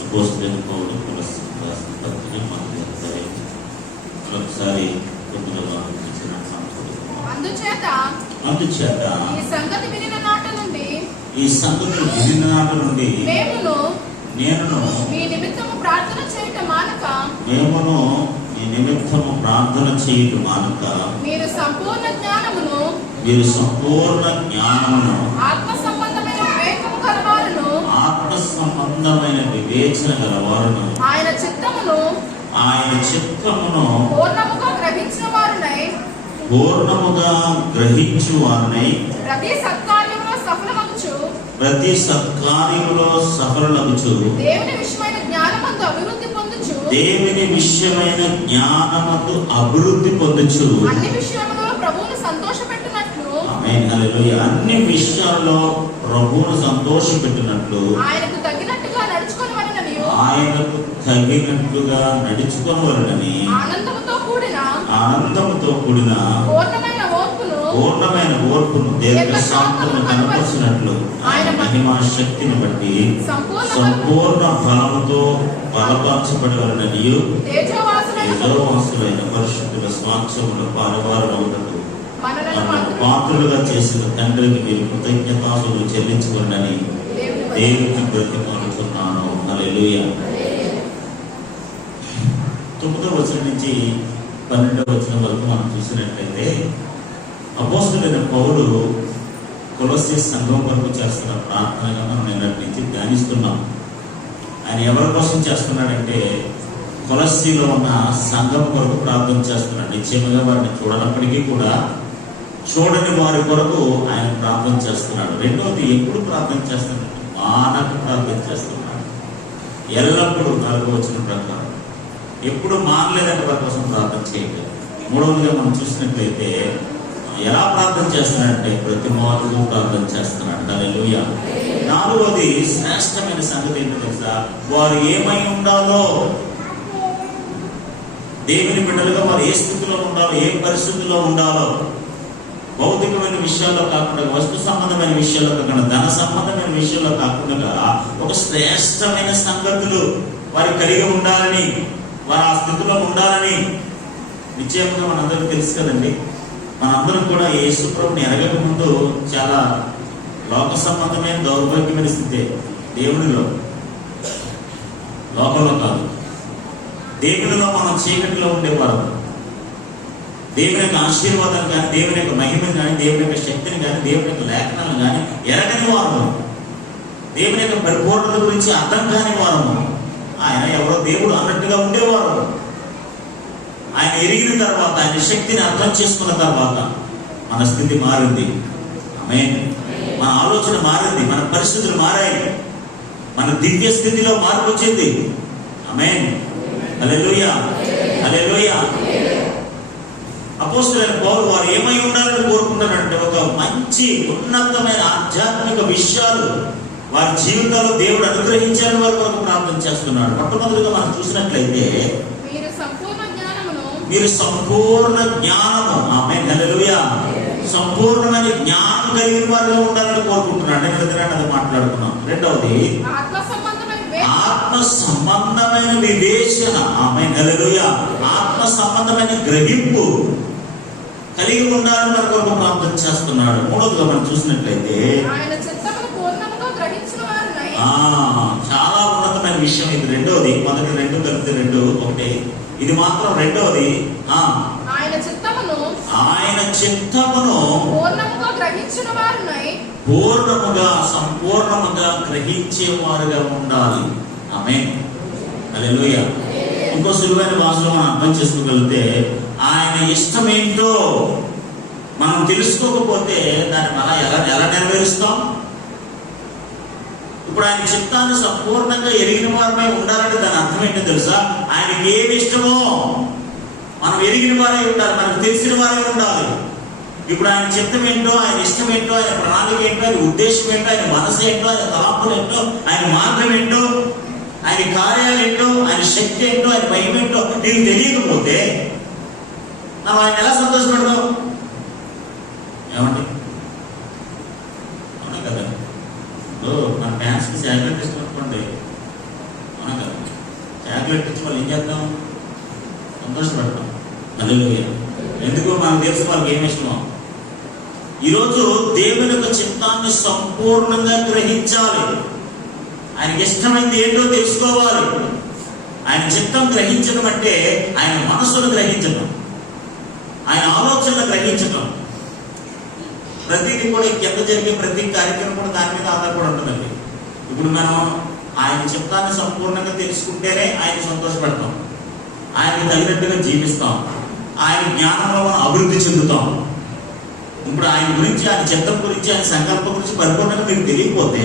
అపోస్తలుడైన పౌలు కొలస్సీయులకు రాసిన పత్రిక మొదటి అధ్యాయం ఒకసారి 9వ వచనం అందుచేత ఈ సంగతి వినిన నాట నుండి నేనును మీ నిమిత్తము ప్రార్థన చేయటం మానక మీరు సంపూర్ణ జ్ఞానమును ఆత్మ సంబంధమైన వివేచన గలవారును ఆయన చిత్తమును పూర్ణముగా గ్రహించు వారునై ప్రతి సత్కార్యములో సఫలమగుచు దేవుని విషయమైన జ్ఞానమందు అభివృద్ధి పొందుచు అన్ని విషయాలలో ప్రభువును సంతోషపెట్టినట్లు ఆయనకు తగినట్టుగా నడుచుకొనవలెనని ఆనందముతో కూడిన పూర్ణమైన ఓర్పును దీర్ఘశాంతము కనపరిచినట్లు ఆయన మహిమా శక్తిని బట్టి సంపూర్ణ బలముతో బలపరచబడవలెననియు తేజోవాసులైన పరిశుద్ధుల స్వాక్షముల పాలువారవుటకు పాత్రులుగా చేసిన తండ్రికి మీరు కృతజ్ఞతాస్తుతులు చెల్లించుకోండి దేవునికి బ్రతిమాలుతున్నాను. హల్లెలూయా. 9వ వచనం నుంచి 12వ వచనం వరకు మనం చూసినట్లయితే అపోస్తలుడైన పౌలు కొలస్సీ సంఘం వరకు చేస్తున్న ప్రార్థనగా మనం నిన్నటి నుంచి ధ్యానిస్తున్నాం. ఆయన ఎవరి కోసం చేస్తున్నాడంటే కొలస్సీలో ఉన్న సంఘం కొరకు ప్రార్థన చేస్తున్నాడు. నిశ్చయముగా వారిని చూడనప్పటికీ కూడా చూడని వారి కొరకు ఆయన ప్రార్థన చేస్తున్నాడు. రెండవది, ఎప్పుడు ప్రార్థన చేస్తున్నాడు? మానక ప్రార్థన చేస్తున్నాడు. ఎల్లప్పుడూ 4వ వచనం ప్రకారం ఎప్పుడు మానలేదంటే వారి కోసం ప్రార్థన చేయలేదు. మూడవదిగా మనం చూసినట్లయితే ఎలా ప్రార్థన చేస్తున్నాడంటే ప్రతి మారుగా ప్రార్థన చేస్తున్నాడు. హల్లెలూయా. 4వది శ్రేష్టమైన సంగతి ఏంటో తెలుసా? వారు ఏమై ఉండాలో, దేవుని బిడ్డలుగా వారు ఏ స్థితిలో ఉండాలో, ఏ పరిస్థితుల్లో ఉండాలో, భౌతికమైన విషయాల్లో కాకుండా, వస్తు సంబంధమైన విషయాల్లో కాకుండా, ధన సంబంధమైన విషయాల్లో కాకుండా ఒక శ్రేష్టమైన సంగతులు వారు కలిగి ఉండాలని, వారు ఆ స్థితిలో ఉండాలని నిశ్చయంగా మనందరికీ తెలుసు కదండి. మనందరం కూడా యేసు ప్రభువుని ఎరగక ముందు చాలా లోక సంబంధమైన దౌర్భాగ్యమైన స్థితి. దేవునిలో, లోకంలో కాదు, దేవునిలో మనం చీకటిలో ఉండేవారు. దేవుని యొక్క ఆశీర్వాదాలు కానీ, దేవుని యొక్క మహిమను కానీ, దేవుని యొక్క శక్తిని కానీ, దేవుని యొక్క లేఖనాలను కానీ ఎరగని వారు, దేవుని యొక్క పరిపూర్ణత గురించి అర్థం కాని వారు, ఆయన ఎవరో దేవుడు అన్నట్టుగా ఉండేవారు. ఆయన ఎరిగిన తర్వాత, ఆయన శక్తిని అర్థం చేసుకున్న తర్వాత మన స్థితి మారింది. ఆమేన్. మన ఆలోచన మారింది, మన పరిస్థితులు మారాయి, మన దివ్య స్థితిలో మార్పు వచ్చింది. ఆమేన్. హల్లెలూయా, హల్లెలూయా. అపోస్తలుడైన పౌలు వారు ఏమై ఉండాలని కోరుకుంటారంటే ఒక మంచి ఉన్నతమైన ఆధ్యాత్మిక విషయాలు వారి జీవితాల్లో దేవుడు అనుగ్రహించాలని వారి కొరకు ప్రార్థన చేస్తున్నాడు. మొట్టమొదటిగా మనం చూసినట్లయితే మీరు సంపూర్ణ జ్ఞానము, ఆమేన్, హల్లెలూయా, సంపూర్ణమైన జ్ఞానం కలిగిన వారిగా ఉండాలని కోరుకుంటున్నాడు. అది మాట్లాడుకున్నాం. రెండవది, ఆత్మ సంబంధమైన వివేచన, ఆమేన్, హల్లెలూయా, ఆత్మ సంబంధమైన గ్రహింపు కలిగి ఉండాలని వారి కొరకు ప్రార్థన చేస్తున్నాడు. మూడవదిగా మనం చూసినట్లయితే చాలా ఉన్నతమైన విషయం ఇది. రెండవది, మొదటి 2 కలిపితే 2 ఒకటే, ఇది మాత్రం రెండవది. ఆయన చిత్తమును పూర్ణముగా సంపూర్ణముగా గ్రహించే వారుగా ఉండాలి. ఆమేన్, హల్లెలూయా. ఇంకో సులువైన భాషలో మనం అర్థం చేసుకోగలిగితే ఆయన ఇష్టం ఏంటో మనం తెలుసుకోకపోతే దాన్ని మనం ఎలా నెరవేరుస్తాం? ఇప్పుడు ఆయన చిత్తాన్ని సంపూర్ణంగా ఎరిగిన వారమై ఉండాలంటే దాని అర్థం ఏంటో తెలుసా? ఆయనకి ఏమి ఇష్టమో మనం ఎరిగిన వారై ఉండాలి, మనకు తెలిసిన వారై ఉండాలి. ఇప్పుడు ఆయన చిత్తం ఏంటో, ఆయన ఇష్టం ఏంటో, ఆయన ప్రణాళిక ఏంటో, ఆయన ఉద్దేశం ఏంటో, ఆయన మనసు ఏంటో, ఆయన తలంపులు ఏంటో, ఆయన మార్గం ఏంటో, ఆయన కార్యాలు ఏంటో, ఆయన శక్తి ఏంటో, ఆయన భయం ఏంటో నీకు తెలియకపోతే మనం ఆయన ఎలా సంతోషపడతాం? ఏమండి? అవునా కదా? మన ఫ్యాన్స్కి శాలరీ ఇష్టం అనుకోండి, మనం పెట్టించి వాళ్ళు ఏం చేద్దాం? సంతోషపడతాం. హల్లెలూయా. ఎందుకు? మనకు తెలుసు వాళ్ళకి ఏమి ఇష్టమో. ఈరోజు దేవుని యొక్క చిత్తాన్ని సంపూర్ణంగా గ్రహించాలి. ఆయనకి ఇష్టమైంది ఏంటో తెలుసుకోవాలి. ఆయన చిత్తం గ్రహించడం అంటే ఆయన మనసును గ్రహించడం, ఆయన ఆలోచనలు గ్రహించడం. ప్రతిదీ కూడా కింద జరిగే ప్రతి కార్యక్రమం కూడా దాని మీద ఆధారపడి ఉంటుందండి. ఇప్పుడు మనం ఆయన చిత్తాన్ని సంపూర్ణంగా తెలుసుకుంటేనే ఆయన సంతోషపడతాం, ఆయనకి తగినట్టుగా జీవిస్తాం, ఆయన జ్ఞానంలో మనం అభివృద్ధి చెందుతాం. ఇప్పుడు ఆయన గురించి, ఆయన చిత్తం గురించి, ఆయన సంకల్పం గురించి పరిపూర్ణంగా మీకు తెలియకపోతే,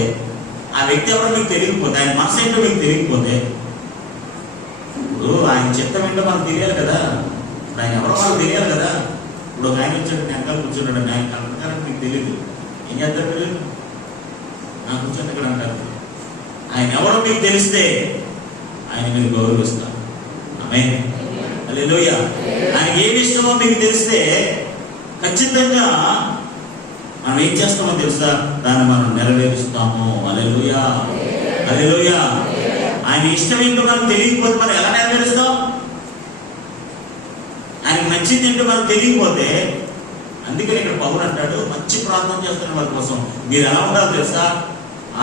ఆ వ్యక్తి ఎవరో మీకు తెలియకపోతే, ఆయన మనసు ఏంటో మీకు తెలియకపోతే, ఇప్పుడు ఆయన చిత్తం ఏంటో మనకు తెలియాలి కదా. ఇప్పుడు ఆయన ఎవరో మనకు తెలియాలి కదా. ఇప్పుడు ఒక ఆయన వచ్చాడు, వెనకాల కూర్చున్నాడు, ఆయన కరెక్ట్ మీకు తెలియదు, ఏం చేస్తారు మీరు? నాకు కూర్చొని ఇక్కడ అంటారు. ఆయన ఎవరో మీకు తెలిస్తే ఆయన మీరు గౌరవిస్తారు. ఆమేన్. హల్లెలూయా. ఆయనకి ఏమి ఇష్టమో మీకు తెలిస్తే ఖచ్చితంగా మనం ఏం చేస్తామో తెలుసా? దాన్ని మనం నెరవేరుస్తాము. హల్లెలూయా. హల్లెలూయా. ఆయన ఇష్టం ఏంటో మనకు తెలియకపోతే మనం ఎలా నెరవేరుస్తాం? ఆయనకి నచ్చింది ఏంటో మనకు తెలియకపోతే, అందుకని ఇక్కడ పౌలు అంటాడు, మంచి ప్రార్థన చేస్తున్న వారి కోసం మీరు ఎలా ఉండాలో తెలుసా?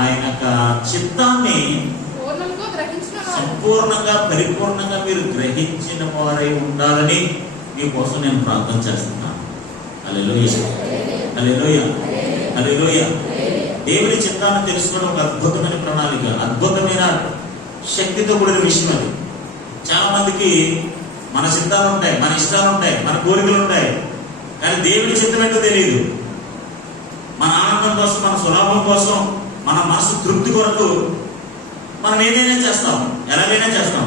ఆయన యొక్క చిత్తాన్ని సంపూర్ణంగా పరిపూర్ణంగా మీరు గ్రహించిన వారై ఉండాలని మీకోసం నేను ప్రార్థన చేస్తున్నాను. హల్లెలూయా. హల్లెలూయా. హల్లెలూయా. దేవుని చిత్తాన్ని తెలుసుకోవడం ఒక అద్భుతమైన ప్రణాళిక, అద్భుతమైన శక్తితో కూడిన విషయం అది. చాలా మందికి మన చిత్తాలు ఉంటాయి, మన ఇష్టాలు ఉంటాయి, మన కోరికలు ఉంటాయి, కానీ దేవుని చిత్తం ఏంటో తెలియదు. మన ఆనందం కోసం, మన సులాభం కోసం, మన మనసు తృప్తి కొరకు మనం ఏదైనా చేస్తాం, ఎలాగైనా చేస్తాం.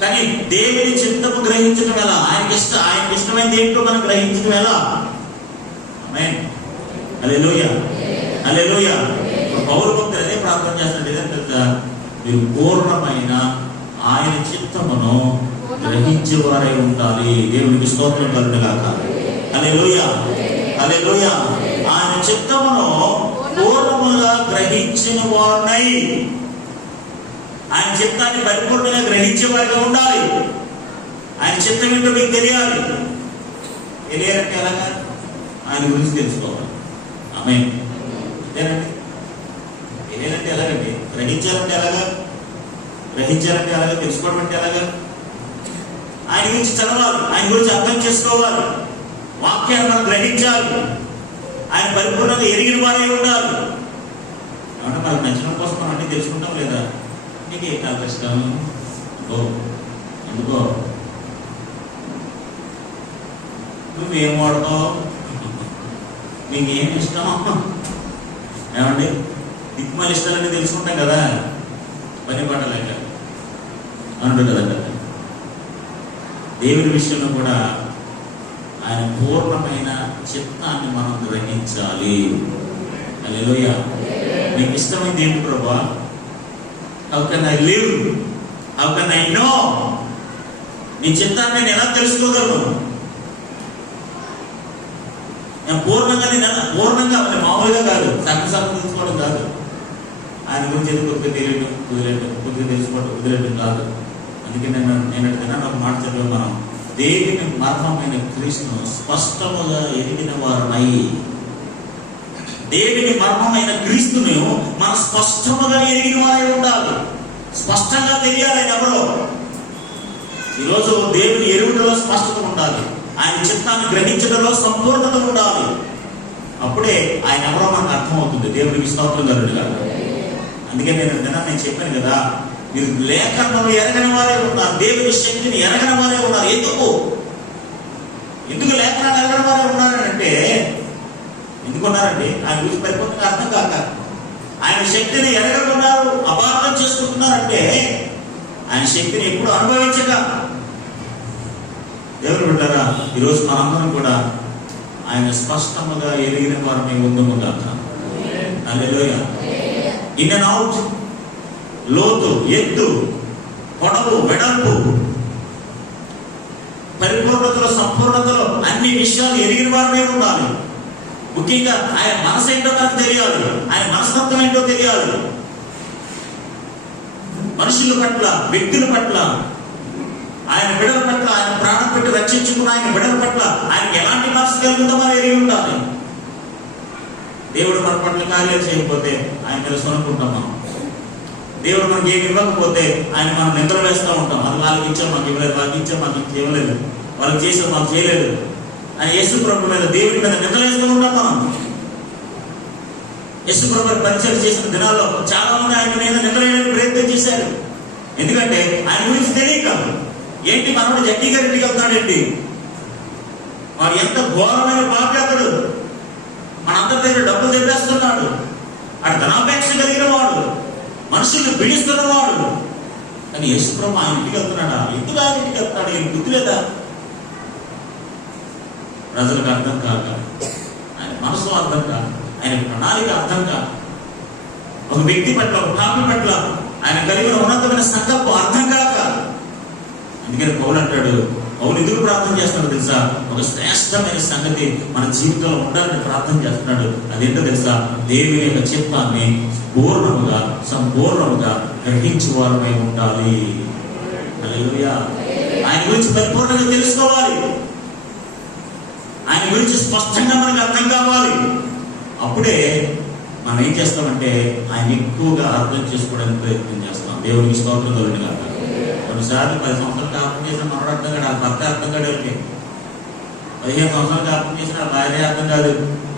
కానీ దేవుని చిత్తము గ్రహించడం ఎలా? ఆయనకి ఇష్టమైనది ఏంటో మనం గ్రహించడం ఎలా? ఆమేన్. హల్లెలూయా. హల్లెలూయా. పౌలు భక్తుడు అదే ప్రార్థన చేస్తాడు, ఏదంటే మీరు పూర్ణమైన ఆయన చిత్తమును గ్రహించేవారై ఉండాలి. దేవునికి స్తోత్రం కలుగుగాక. హల్లెలూయా. హల్లెలూయా. ఆయన చిత్తమును పూర్ణముగా గ్రహించిన వారినై, ఆయన చిత్తాన్ని పరిపూర్ణంగా గ్రహించే వారిగా ఉండాలి. ఆయన చిత్తం ఏంటో మీకు తెలియాలి. తెలియాలంటే ఎలాగా? ఆయన గురించి తెలుసుకోవాలి. ఆమేన్. అంతేనండి. తెలియాలంటే ఎలాగండి? గ్రహించాలంటే ఎలాగా? గ్రహించాలంటే ఎలాగా? తెలుసుకోవడం అంటే ఎలాగా? ఆయన గురించి చదవాలి, ఆయన గురించి అర్థం చేసుకోవాలి, వాక్యాన్ని మనం గ్రహించాలి, ఆయన పరిపూర్ణంగా ఎరిగిన వారే ఉండాలి. ఏమంటే మనకు నచ్చడం కోసం మనం అన్ని తెలుసుకుంటాం లేదా? నీకు ఏ కాదు ఇష్టం? ఎందుకో నువ్వేం వాడతావు, నీకేం ఇష్టం? ఏమండి, దిక్మాల ఇష్టాలన్నీ తెలుసుకుంటాం కదా, పని పట్టలేక అంటారు కదా. దేవుని విషయంలో కూడా ఆయన పూర్ణమైన చిత్తాన్ని మనం గ్రహించాలి. హల్లెలూయా. నీకు ఇష్టమైంది ఏంటి ప్రభువా? How can I live? How can I know? నీ చిత్తాన్ని నేను ఎలా తెలుసుకోగలను? నేను పూర్ణంగా మామూలుగా కాదు, సగం తెలుసుకోవడం కాదు. ఆయన గురించి ఏదో కొద్దిగా తెలియడం కుదిరేయడం, కొద్దిగా తెలుసుకోవడం కుదిరేయడం కాదు. అందుకే నేను అడిగినా ఒక మాట చదివాం, మనం దేవుని మర్మమైన క్రీస్తును స్పష్టముగా ఎరిగిన వారమై. దేవుని మర్మమైన క్రీస్తును మనం స్పష్టముగా ఎరిగిన వారై ఉండాలి. స్పష్టంగా తెలియాలి ఆయన ఎవరో. ఈరోజు దేవుని ఎరుగుదలో స్పష్టత ఉండాలి, ఆయన చిత్తాన్ని గ్రహించడంలో సంపూర్ణత ఉండాలి. అప్పుడే ఆయన ఎవరో మనకు అర్థమవుతుంది. దేవునికి స్తోత్రం కలుగుగా. అందుకే నేను చెప్పాను కదా, మీరు లేఖనమును ఎరగని వారే ఉన్నారు, దేవుని శక్తిని ఎరగని వారే ఉన్నారు. ఎందుకు లేఖనాలు ఎరగని వారే ఉన్నారంటే, ఎందుకున్నారండి? ఆయన గురించి పరిపూర్ణంగా అర్థం కాక, ఆయన శక్తిని ఎరగకున్నారు, అపార్థం చేసుకుంటున్నారంటే ఆయన శక్తిని ఎప్పుడు అనుభవించక. దేవుడు బిడ్డలారా, ఈరోజు మనందరం కూడా ఆయన స్పష్టముగా ఎరిగిన వారిని ఉందము గాక. హల్లెలూయా. ఇన్ అండ్ అవుట్, లోతు, ఎత్తు, పొడవు, వెడల్పు, పరిపూర్ణతలో, సంపూర్ణతలో అన్ని విషయాలు ఎరిగిన వారినే ఉండాలి. ముఖ్యంగా ఆయన మనసు ఏంటో మనకు తెలియాలి, ఆయన మనస్తత్వం ఏంటో తెలియాలి. మనుషుల పట్ల, వ్యక్తుల పట్ల, ఆయన బిడ్డల పట్ల, ఆయన ప్రాణం పెట్టి రక్షించుకున్న ఆయన బిడ్డల పట్ల ఆయనకి ఎలాంటి మనసు కలుగుతుందో మనం ఎరిగి ఉండాలి. దేవుడు మన పట్ల కార్యాలు చేయకపోతే ఆయన మీద సొనుకుంటాం మనం. దేవుడు మనకి ఏమి ఇవ్వకపోతే ఆయన మనం నిద్ర వేస్తూ ఉంటాం. అది వాళ్ళకి ఇచ్చాం మాకు ఇవ్వలేదు, వాళ్ళకి ఇచ్చాం మాకు ఇవ్వలేదు, వాళ్ళకి చేసాం మాకు చేయలేదు అని యేసు ప్రభు మీద, దేవుడి మీద నిద్ర వేస్తూ ఉంటాం మనం. యేసు ప్రభు పరిచయం చేసిన దినాల్లో చాలా మంది ఆయన మీద నిద్ర వేయడానికి ప్రయత్నం చేశారు. ఎందుకంటే ఆయన గురించి తెలియక, ఏంటి మనోడు జడ్డీ గారి ఇంటికి వెళ్తాడేంటి, వాడు ఎంత ఘోరమైన బాధ్యతడు, మనందరి దగ్గర డబ్బులు తెప్పేస్తున్నాడు, అటు ధనాపేక్ష కలిగిన వాడు, మనుషుల్ని పీడిస్తున్నవాడు. కానీ యేసు ప్రభు ఆయన ఇంటికి వెళ్తున్నాడా? ఎందుకు ఆయన ఇంటికి వెళ్తాడు? ఈయన బుద్ధి లేదా? ప్రజలకు అర్థం కాక, ఆయన మనసు అర్థం కాక, ఆయన ప్రణాళిక అర్థం కాక, ఒక వ్యక్తి పట్ల, ఒక పాపి పట్ల ఆయన కలిగిన ఉన్నతమైన సంకల్పం అర్థం కాక, అందుకని పౌలు అంటాడు, పౌలు ఎందుకు ప్రార్థన చేస్తున్నాడు తెలుసా? ఒక శ్రేష్టమైన సంగతి మన జీవితంలో ఉండాలని ప్రార్థన చేస్తున్నాడు. అదేంటో తెలుసా? దేవుని యొక్క చిత్తాన్ని పూర్ణముగా, సంపూర్ణముగా గ్రహించే వారమై ఉండాలి. హల్లెలూయా. ఆయన గురించి పరిపూర్ణంగా తెలుసుకోవాలి, ఆయన గురించి స్పష్టంగా మనకు అర్థం కావాలి. అప్పుడే మనం ఏం చేస్తామంటే ఆయన ఎక్కువగా అర్థం చేసుకోవడానికి ప్రయత్నం చేస్తాం. దేవునికి స్తోత్రం కలుగును గాక. కొన్నిసార్లు 10 సంవత్సరాలు కాపం చేసిన మనోడు అర్థం కాదు, ఆ భర్త అర్థం కాదు, 15 సంవత్సరాలు కాపం చేసిన ఆ భార్య అర్థం కాదు,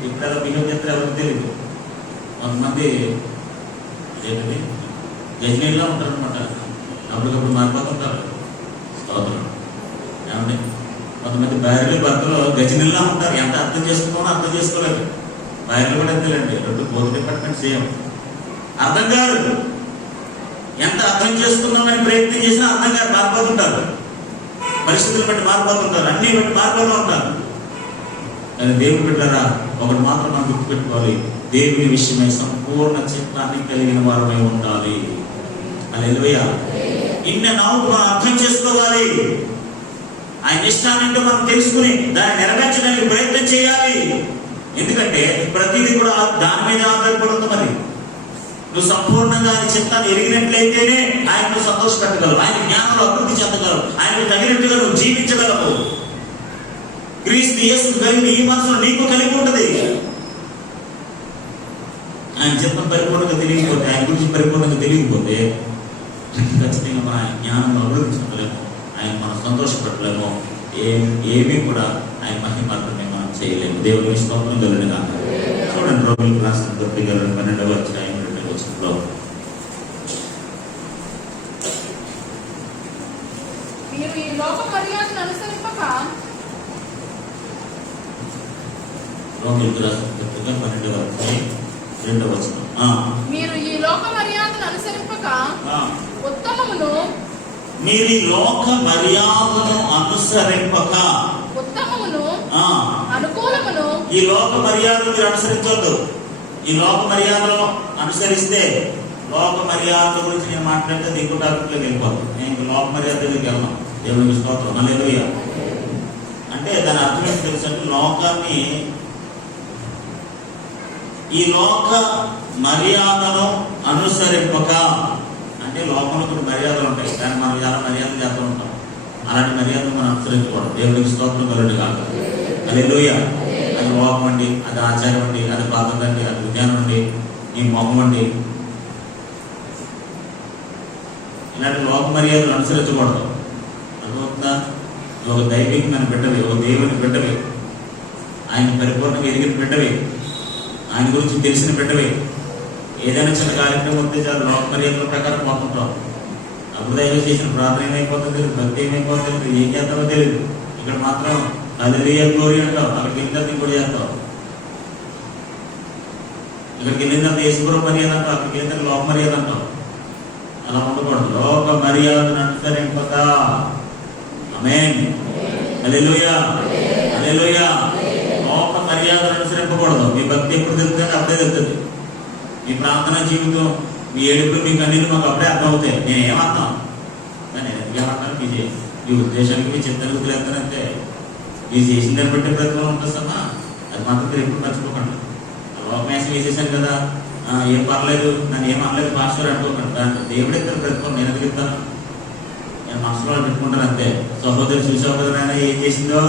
ఇప్పుడు ఎలా బిహేవ్ చేస్తారు ఎవరికి తెలియదు. కొంతమంది ఏంటంటే గజనీలా ఉంటారు అనమాట, అప్పటికప్పుడు మారిపోతుంటారు. స్తోత్రం. ఏమండి, కొంతమంది భార్యలు భర్తలు గజనీలా ఉంటారు, ఎంత అర్థం చేసుకోవాలో అర్థం చేసుకోలేదు. భార్యలు కూడా అంతేలేండి, 2 బోత్ డిపార్ట్మెంట్ సేమ్, అర్థం కాదు. ఎంత అర్థం చేసుకుందామని ప్రయత్నం చేసినా అర్థం కాదు, మారిపోతుంటారు. పరిస్థితులు బట్టి మారిపోతుంటారు, అన్ని బట్టి మారిపోతూ ఉంటారు. కానీ దేవుడు బిడ్డలారా, ఒకటి మాత్రం మనం గుర్తుపెట్టుకోవాలి, దేవుని విషయమై సంపూర్ణ చిత్తాన్ని కలిగిన వారమై ఉండాలి. హల్లెలూయా. ఇన్ని నాలుగు మనం అర్థం చేసుకోవాలి. ఆయన ఇష్టాన్ని మనం తెలుసుకుని దాన్ని నెరవేర్చడానికి ప్రయత్నం చేయాలి. ఎందుకంటే ప్రతిదీ కూడా దాని మీద ఆధారపడుతుంది. మరి నువ్వు సంపూర్ణంగా ఆయన చిత్తాన్ని ఎరిగినట్లయితేనే ఆయనను సంతోషపెట్టగలవు, ఆయన జ్ఞానంలో అభివృద్ధి చెందగలవు, ఆయనకు తగినట్టుగా నువ్వు జీవించగలవు. క్రీస్తు యేసు కలిగిన ఈ మనసులో నీకు కలిగి ఉంటుంది. ఆయన చిత్తం పరిపూర్ణంగా తెలియకపోతే, ఆయన గురించి పరిపూర్ణంగా తెలియకపోతే ఖచ్చితంగా మన జ్ఞానంలో అభివృద్ధి చెందలేము, ఆయన మనం సంతోషపెట్టలేము, ఏమీ కూడా ఆయన మహిమాత్రమే మనం చేయలేము. దేవుని స్తోత్రం కలుగును గాక. చూడండి, రోగులకు రాసిన పత్రిక 12వ అధ్యాయం 2వ వచనంలో, మీరు ఈ లోక మర్యాదను అనుసరింపక, రోగులకు రాసిన పత్రిక 12వ అధ్యాయం 2వ వచనం, మీరు ఈ లోక మర్యాదను అనుసరింపక ఉత్తమమును, మీరు ఈ లోక మర్యాదను అనుసరింపక, ఉత్తమమును అనుకూలమును, ఈ లోక మర్యాదను మీరు అనుసరించవద్దు. ఈ లోక మర్యాదలను అనుసరిస్తే, లోక మర్యాద గురించి నేను మాట్లాడితే ఇంకో టాపిక్లోకి వెళ్ళిపోతాను. నేను లోక మర్యాద దగ్గరికి వెళ్ళను. దేవునికి స్తోత్రం. హల్లెలూయా. అంటే దాని అర్థం ఏంటి తెలుసు అంటే, లోకాన్ని, ఈ లోక మర్యాదను అనుసరింపక అంటే లోకంలో కొన్ని మర్యాదలు ఉంటాయి, కానీ మనం చాలా మర్యాదలు చేస్తూ ఉంటాం. అలాంటి మర్యాదలు మనం అనుసరించకూడదు. దేవునికి స్తోత్రం కలుగును గాక. హల్లెలూయా. అది లోకం అండి, అది ఆచారం అండి, అది పద్ధతి అండి, అది విజ్ఞానం అండి, ఈ మొహం అండి, ఇలాంటి లోక మర్యాదలు అనుసరించకూడదు. అర్థమవుతుందా? నువ్వు ఒక దైవికమైన బిడ్డవి, ఒక దేవుని బిడ్డవి, ఆయన పరిపూర్ణంగా ఎదిగిన బిడ్డవి, ఆయన గురించి తెలిసిన బిడ్డవి. ఏదైనా చిన్న కార్యక్రమం వస్తే చాలా లోక మర్యాదల ప్రకారం పోతుంటాం. అప్పుడు దైవం చేసిన ప్రార్థన ఏమైపోతుందో తెలియదు, భక్తి ఏమైపోతుందో తెలియదు, ఏం చేస్తామో తెలియదు. ఇక్కడ మాత్రం హల్లెలూయా గ్లోరీ అంటావు, అక్కడికి వెళ్ళిన తర్వాత ఇంకోటి చేస్తావు. ఇక్కడికి వెళ్ళిన తర్వాత యేసుప్రభు మర్యాద అంటావు, అక్కడికి వెళ్ళిన తర్వాత లోక మర్యాద అంటావు. అలా ఉండకూడదు. లోక మర్యాదను అనుసరింపక. ఆమేన్. హల్లెలూయా. హల్లెలూయా. లోక మర్యాదను అనుసరింపకూడదు. మీ భక్తి ఎప్పుడు తెలుస్తుంది? అప్పుడే తెలుస్తుంది. మీ ప్రార్థన జీవితం, మీ ఏడుపులు, మీ కన్నీళ్ళు మాకు అప్పుడే అర్థమవుతాయి. నేను ఏమర్థం, కానీ ఏమంటాను, మీ ఉద్దేశానికి, మీ చిత్తానికి వదిలేస్తానంటే, మీరు చేసిన దాన్ని బట్టి ప్రతిఫలం ఉంటుందమ్మా. అది మాత్రం మీరు ఎప్పుడు మర్చిపోకండి. లోకమేసం వేసేసాను కదా, ఏం పర్లేదు, నన్ను ఏం అనలేదు పాస్టర్ అంటున్నాడు. దాంట్లో దేవుడు ఇద్దరు ప్రతిఫలం నేను ఎందుకు ఇస్తాను? నేను మనసులో వాళ్ళు పెట్టుకుంటాను అంతే. సహోదరి చూసావు కదా నాయన ఏం చేసిందో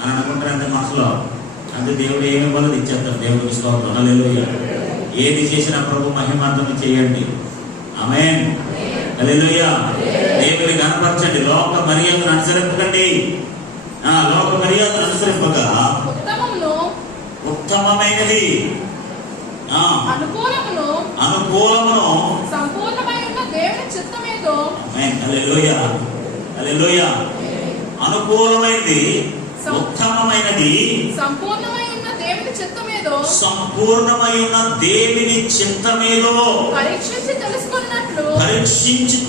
అని అనుకుంటాను అంతే మనసులో. అంతే దేవుడు ఏమి ఇవ్వాలో ఇచ్చేస్తాడు. దేవుడికి స్తోత్రం. హల్లెలూయా. ఏది చేసినా ప్రభు మహిమార్థం చేయండి. ఆమేన్. హల్లెలూయా. దేవుని కనపరచండి. లోక మర్యాదను అనుసరింపకండి. లోక మర్యాదను అనుసరింపక ఉత్తమమైనది అనుకూలమును సంపూర్ణమైన దేవుని చిత్తమేదో. ఆమేన్. హల్లెలూయా. హల్లెలూయా. అనుకూలమైనది, ఉత్తమమైనది, సంపూర్ణమైన దేవుని చిత్తమేదో, సంపూర్ణమైన దేవుని చిత్తమేదో పరీక్షించి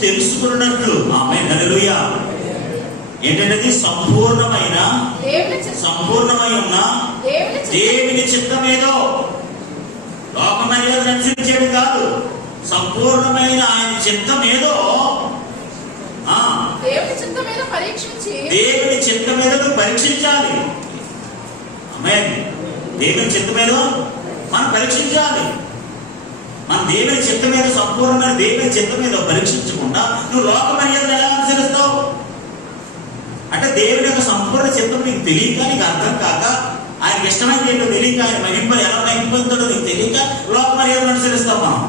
తెలుసుకున్నట్లు. ఆమేన్. హల్లెలూయా. ఏంటంటే సంపూర్ణమైన సంపూర్ణమై ఉన్న దేవుని చిత్తమేదో. లోక మర్యాదను అనుసరించేది కాదు, సంపూర్ణమైన ఆయన చిత్తమేదో దేవుని చిత్తమేదో పరీక్షించి దేవుని చిత్తమేదో పరీక్షించాలి. ఆమేన్. దేవుని చిత్తమేదో మనం పరీక్షించాలి. మన దేవుని చిత్తమేదో, సంపూర్ణమైన దేవుని చిత్తమేదో పరీక్షించకుండా నువ్వు లోక మర్యాదను ఎలా అనుసరిస్తావు? అంటే దేవుని యొక్క సంపూర్ణ చిత్తం నీకు తెలియక, నీకు అర్థం కాక, ఆయనకి ఇష్టమైంది ఏంటో తెలియక, ఆయన మహింపలు ఎలా మహింపొందుతాడో నీకు తెలియక లోక మర్యాదను అనుసరిస్తాం మనం.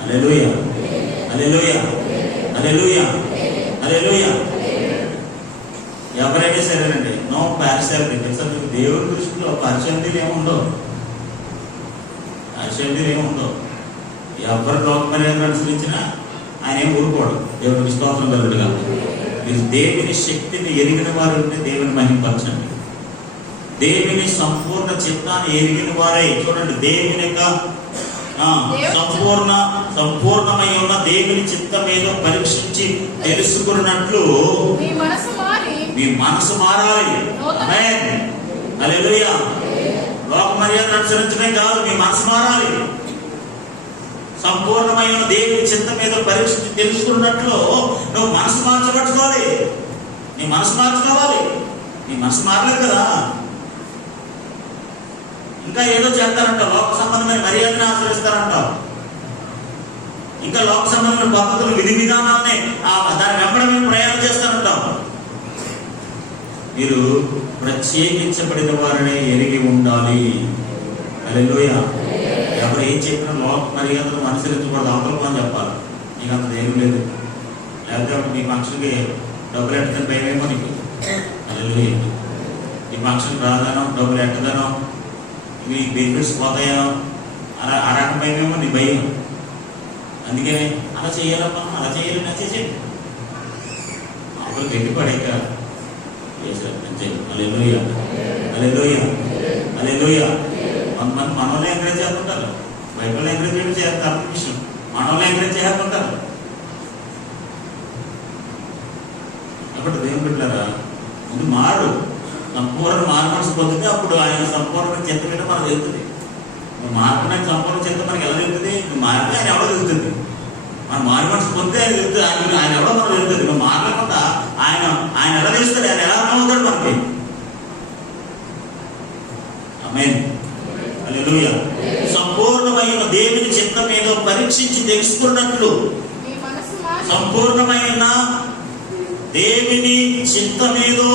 హల్లెలూయా. హల్లెలూయా. హల్లెలూయా. హల్లెలూయా. ఎవరైనా సరేనండి, నో పార్షియాలిటీ. తెలుసా మీకు? దేవుడి దృష్టిలో పార్షియాలిటీలు ఏముండవు. పార్షియాలిటీలు ఏముండవు. ఎవరు లోక మర్యాదను అనుసరించినా ఆయన ఏం ఊరుకోడు. దేవుడికి స్తోత్రం కలుగుడుగా. మీరు దేవుని శక్తిని ఎరిగిన వారు ఉంటే దేవుని మహింపరచండి. దేవుని సంపూర్ణ చిత్తాన్ని ఎరిగిన వారే. చూడండి, దేవుని యొక్క సంపూర్ణమై ఉన్న దేవుని చిత్తం ఏదో పరీక్షించి తెలుసుకున్నట్లు మీ మనసు మారాలి. ఆమేన్. హల్లెలూయా. లోక మర్యాదను అనుసరించడమే కాదు, మీ మనసు మారాలి. సంపూర్ణమైన దేవుని చిత్తం మీద పరీక్షించి తెలుసుకున్నట్లు నువ్వు మనసు మార్చబట్టుకోవాలి. నీ మనసు మార్చుకోవాలి. నీ మనసు మారలేదు కదా, ఇంకా ఏదో చేస్తారంటావు. లోక సంబంధమైన మర్యాదను ఆచరిస్తారంటావు. ఇంకా లోక సంబంధమైన పద్ధతులు, విధి విధానాలని దాని వెంబడమైన ప్రయాణం చేస్తారంటావు. మీరు ప్రత్యేకించబడిన వారిని ఎరిగి ఉండాలి. హల్లెలూయా. ఎవరు ఏం చెప్పినా లోక మర్యాదను అనుసరించకూడదు, అవతల అని చెప్పాలి. నీకు అంత ధైర్యం లేదు. లేకపోతే నీ ఫంక్షన్కి డబ్బులు ఎట్టదని భయమేమో నీకు. హల్లెలూయా. నీ ఫంక్షన్ రాదనో, డబ్బులు ఎట్టదనో, నీ బెనిఫిట్స్ పోతాయో, ఆ రకం భయమేమో నీ భయం. అందుకనే అలా చేయాలమ్మా, అలా చేయాలి, నచ్చేసేయండి. అప్పుడు గట్టి పడేక హల్లెలూయా. హల్లెలూయా. హల్లెలూయా. కొంతమంది మనోళ్ళు ఎంకరేజ్ చేస్తుంటారు, బైబిల్ ఎంకరేజ్ చేస్తారు. విషయం మనోళ్ళు ఎంకరేజ్ చేస్తుంటారు. అప్పుడు దేవుని బిడ్డలారా, ముందు మారు, సంపూర్ణ మారు మనసు పొందితే అప్పుడు ఆయన సంపూర్ణ చిత్తం ఏంటో మనకు తెలుస్తుంది. నువ్వు మార్పుడానికి సంపూర్ణ చిత్తం మనకి ఎలా తెలుస్తుంది? నువ్వు మారితే ఆయన ఎవరో తెలుస్తుంది. మనం మారు మనసు పొందితే ఆయన తెలుస్తుంది. ఆయన ఎవరో మనకు తెలుస్తుంది. నువ్వు మారలేకుండా ఆయన ఎలా తెలుస్తుంది? ఆయన ఎలా అర్థమవుతాడు మనకి? ఆమేన్. హల్లెలూయా. సంపూర్ణమైన దేవుని చిత్తం ఏదో పరీక్షించి తెలుసుకున్నట్లు, సంపూర్ణమైన దేవుని చిత్తమేదో,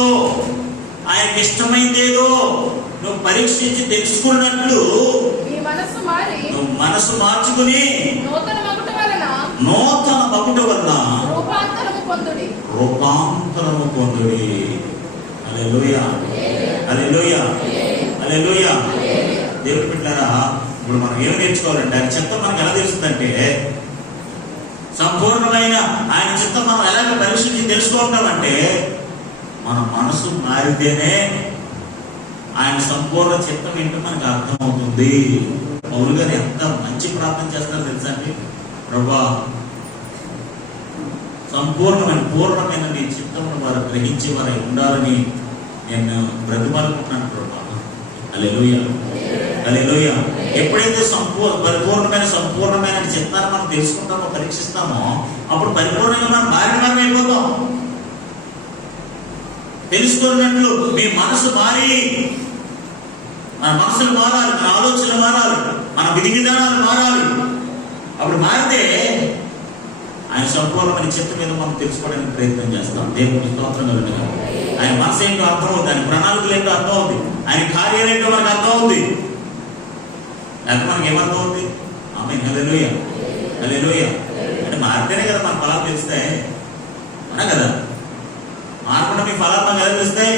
ఆయనకి ఇష్టమైందేదో నువ్వు పరీక్షించి తెలుసుకున్నట్లు నువ్వు మనసు మార్చుకుని నూతన మగుట వలన రూపాంతరము పొందుడి. హల్లెలూయా. హల్లెలూయా. హల్లెలూయా. దేవుడి బిడ్డలారా, ఇప్పుడు మనం ఏం నేర్చుకోవాలంటే ఆయన చిత్తం మనకు ఎలా తెలుస్తుందంటే, సంపూర్ణమైన ఆయన చిత్తం మనం ఎలాగ పరీక్షించి తెలుసుకుంటామంటే మన మనసు మారితేనే ఆయన సంపూర్ణ చిత్తం ఏంటో మనకు అర్థమవుతుంది. పౌలుగారు ఎంత మంచి ప్రార్థన చేస్తారో తెలుసా అండి? ప్రభువా, పూర్ణమైన నీ చిత్తమును వారు గ్రహించి వారు ఉండాలని నేను బ్రతిమాలుకుంటున్నాను ప్రభువా. హల్లెలూయా. హల్లెలూయా. ఎప్పుడైతే సంపూర్ణమైన చిత్తాన్ని మనం తెలుసుకుంటామో, పరీక్షిస్తామో, అప్పుడు పరిపూర్ణంగా మనం మారిన అయిపోతాం. తెలుసుకున్నట్లు మీ మనసు మారి మన మనసులు మారాలి, మన ఆలోచనలు మారాలి, మన విధి విధానాలు మారాలి. అప్పుడు మారితే ఆయన సంపూర్ణమైన చిత్తం మీద మనం తెలుసుకోవడానికి ప్రయత్నం చేస్తాం. దేవునికి స్తోత్రం కలుగుతుంది. ఆయన మనసు ఏంటో అర్థం అవుతుంది, ఆయన ప్రణాళికలు ఏంటో అర్థం అవుతుంది, ఆయన కార్యాలు ఏంటో మనకు అర్థం అవుతుంది. లేకపోతే మనకి ఏమర్థం అవుతుంది? ఆమేన్, హల్లెలూయా, హల్లెలూయా. అంటే మారితేనే కదా మన ఫలాలు తెలుస్తాయి, అన్నా కదా. మారకుండా మీ ఫలాలు మనకు ఎలా తెలుస్తాయి?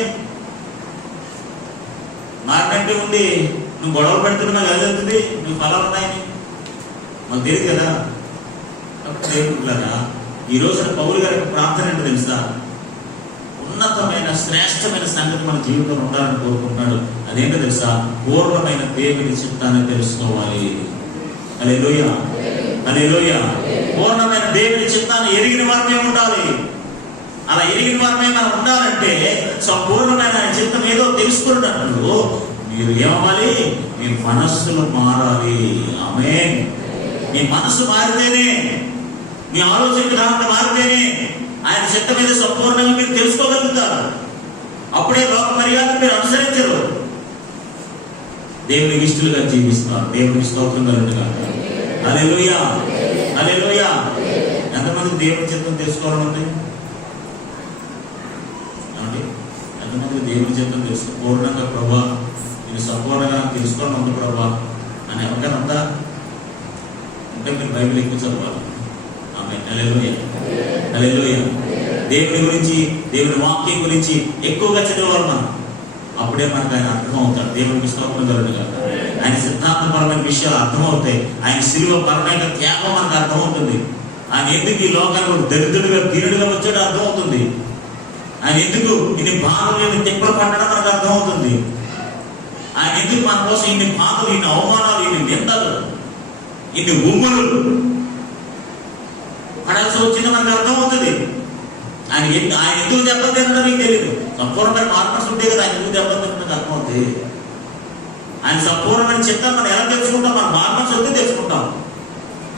మారినట్టు ఉండి నువ్వు గొడవలు పెడుతున్నా మాకు ఎలా తెలుస్తుంది నువ్వు ఫలాలు ఉన్నాయని? మాకు తెలియదు కదా. కాబట్టి దేవుడులారా, ఈ రోజున పౌలు గారి ప్రార్థన ఏంటో తెలుసా? ఉన్నతమైన శ్రేష్టమైన సంగతి మన జీవితంలో ఉండాలని కోరుకుంటున్నాడు. అదేంటో తెలుసా? పూర్ణమైన దేవుని చిత్తాన్ని తెలుసుకోవాలి. హల్లెలూయా, హల్లెలూయా. పూర్ణమైన దేవుని చిత్తాన్ని ఎరిగిన వారమే ఉండాలి. అలా ఎరిగిన వారమే మనం ఉండాలంటే సంపూర్ణమైన ఆయన చిత్తం ఏదో తెలుసుకున్నట్లు మీరు ఏమవ్వాలి? మీ మనస్సులు మారాలి. ఆమేన్. మీ మనస్సు మారితేనే, మీ ఆలోచన విధానం మారితేనే ఆయన చిత్తం మీద సంపూర్ణంగా మీరు తెలుసుకోగలుగుతారు. అప్పుడే లోక మర్యాద మీరు అనుసరించరు, దేవునికి ఇష్టలుగా జీవిస్తారు. దేవునికి స్తోత్రం కలుగుతుంది. హల్లెలూయా, హల్లెలూయా. ఎంతమందికి దేవుని చిత్తం తెలుసుకోవడం ఉంది? ఎంతమందికి దేవుని చిత్తం తెలుసు? పూర్ణంగా ప్రభా నేను సంపూర్ణంగా తెలుసుకోవడం ఉంది ప్రభా అని ఎవరికైనా ఉందా? అంటే మీరు బైబిల్ ఎక్కువ చదవాలి. ఆమేన్, హల్లెలూయా, హల్లెలూయా. దేవుని గురించి, దేవుని వాక్యం గురించి ఎక్కువగా చదివాలి మనం. అప్పుడే మనకు ఆయన అర్థం అవుతాడు. దేవునికి స్తోత్రం కలుగుతుంది. ఆయన సిద్ధాంతపరమైన విషయాలు అర్థమవుతాయి. ఆయన శిలువ పరమైన త్యాగం మనకు అర్థమవుతుంది. ఆయన ఎందుకు ఈ లోకానికి దరిద్రుడిగా దీనుడిగా వచ్చాడో అర్థమవుతుంది. ఆయన ఎందుకు ఇన్ని బాధలు, ఇన్ని తిప్పలు పట్టడం మనకు అర్థమవుతుంది. ఆయన ఎందుకు మన కోసం ఇన్ని బాధలు, ఇన్ని అవమానాలు, ఇన్ని నిందలు, ఇన్ని ఉమ్ములు పడాల్సి వచ్చింది మనకు అర్థమవుతుంది. ఆయన ఎందుకు దెబ్బతిన్నాడో నీకు తెలియదు. సంపూర్ణమైన మార్పర్స్ ఉంటే కదా ఆయన ఎందుకు దెబ్బతిన్నది అర్థమవుతుంది. ఆయన సంపూర్ణమైన చిత్తం మనం ఎలా తెలుసుకుంటాం? మన మార్పర్స్ వస్తే తెలుసుకుంటాం.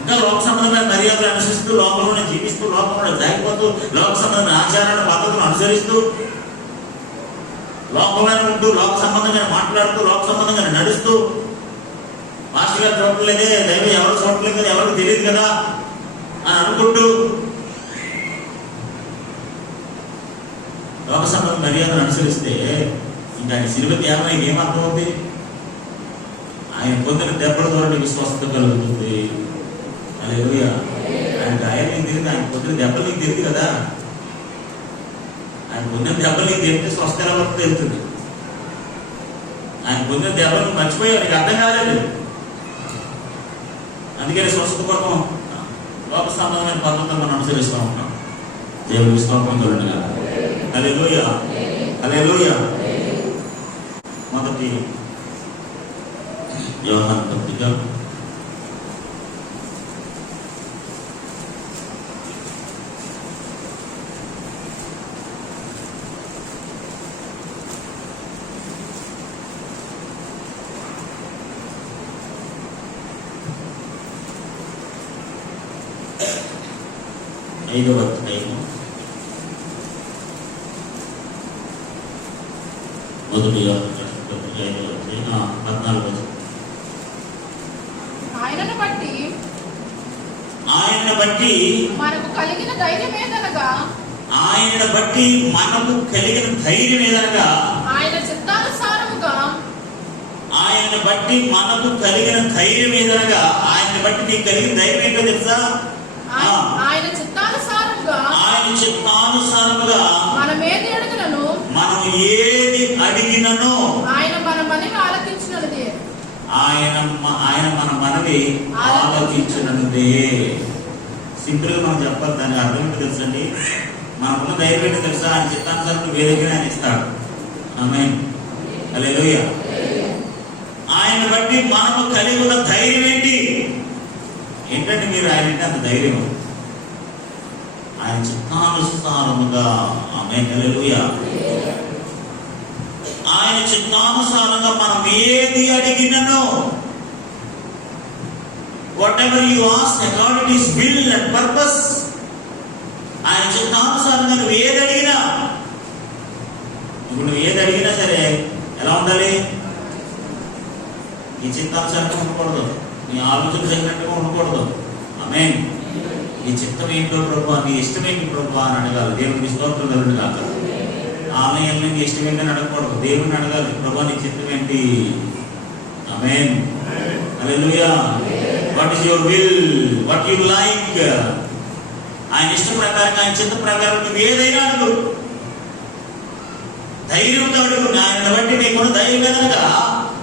ఇంకా లోక సంబంధమైన మర్యాదలు అనుసరిస్తూ, లోకంలోనే జీవిస్తూ, లోకంలో జాగిపోతూ, లోక సంబంధమైన ఆచారాల పద్ధతులను అనుసరిస్తూ, లోకంలోనే ఉంటూ, లోక సంబంధంగా మాట్లాడుతూ, లోక సంబంధంగా నడుస్తూ, మాస్టర్ గారు చూడలేదే, దైవం ఎవరు చూడలేదు కదా, ఎవరికి తెలియదు కదా అని అనుకుంటూ లోక సంబంధ మర్యాదను అనుసరిస్తే ఇంకా ఆయన శిలువ త్యాగం ఏమర్థమవుతుంది? ఆయన పొందిన దెబ్బల ద్వారా నీకు స్వస్థత కలుగుతుంది. హల్లెలూయా. ఆయన గాయం నీకు తెలియదు, ఆయన పొందిన దెబ్బలు నీకు తెలియదు కదా. ఆయన పొందిన దెబ్బలు నీకు తెలిస్తే స్వస్థత ఎలా వరకు తెలుస్తుంది. ఆయన పొందిన దెబ్బలు మర్చిపోయావు, నీకు అర్థం కాలేదు. అందుకని స్వస్థత కోసం లోక సంబంధమైన పద్ధతులు మనం అనుసరిస్తూ ఉంటాం. దేవునికి స్తోత్రం కలుగుతుంది. హల్లెలూయా, హల్లెలూయా. మొదటి యోహాను పత్రిక 5వ అధ్యాయము మొదటి యోహాను పత్రిక 5వ అధ్యాయం 14వ వచనం. ఆయనను బట్టి మనకు కలిగిన ధైర్యం ఏదనగా, ఆయన బట్టి మనకు కలిగిన ధైర్యం ఏదనగా, ఆయన చిత్తానుసారముగా, ఆయన బట్టి మనకు కలిగిన ధైర్యం ఏదనగా, ఆయన బట్టి నీకు కలిగిన ధైర్యం ఏంటో తెలుసా? ఆయన చిత్తానుసారముగా, ఆయన చిత్తానుసారముగా మనం ఏది అడిగినను, మనం ఏది అడిగినను ఆయన మన మనవి ఆలకించినదే. ఆయన మన మనవి ఆలోచించినదే. సింపుల్ గా మనం చెప్పాలి. దాని అర్థం ఏంటో తెలుసండి? మనకున్న ధైర్యం ఏంటో తెలుసా? ఆయన చిత్తానుసారం వేదికనే ఆయన ఇస్తాడు. ఆమేన్, హల్లెలూయా. ఆయన బట్టి మనము కలిగి ఉన్న ధైర్యం ఏంటంటే మీరు ఆయన అంటే అంత ధైర్యం ఆయన చిత్తానుసారముగా. ఆమేన్, హల్లెలూయా. ఆయన చిత్తానుసారంగా మనం ఏది అడిగినను, whatever you ask according to his will and purpose, ఆయన చిత్తానుసారంగా నువ్వు ఏది అడిగినా, ఇప్పుడు నువ్వు ఏది అడిగినా సరే ఎలా ఉండాలి? నీ చిత్తానుసారంగా ఉండకూడదు, నీ ఆలోచన తగినట్టుగా ఉండకూడదు. ఆమేన్. నీ చిత్తం ఏంటో ప్రభు, నీ ఇష్టం ఏంటి ప్రభు అని అడగాలి. దేవునికి స్తోత్రం కలుగును గాక. ఆలయాన్ని నీ ఇష్టం ఏంటని అడగకూడదు, దేవుని అడగాలి. ప్రభు నీ చిత్తం ఏంటి? Amen. Hallelujah. What is your will, what you like. ఆయన ఇష్ట ప్రకారంగా, ఆయన చిత్త ప్రకారం నువ్వు ఏదైనా అడుగు, ధైర్యంతో అడుగు. ఆయన బట్టి నీకున్న ధైర్యం కనుక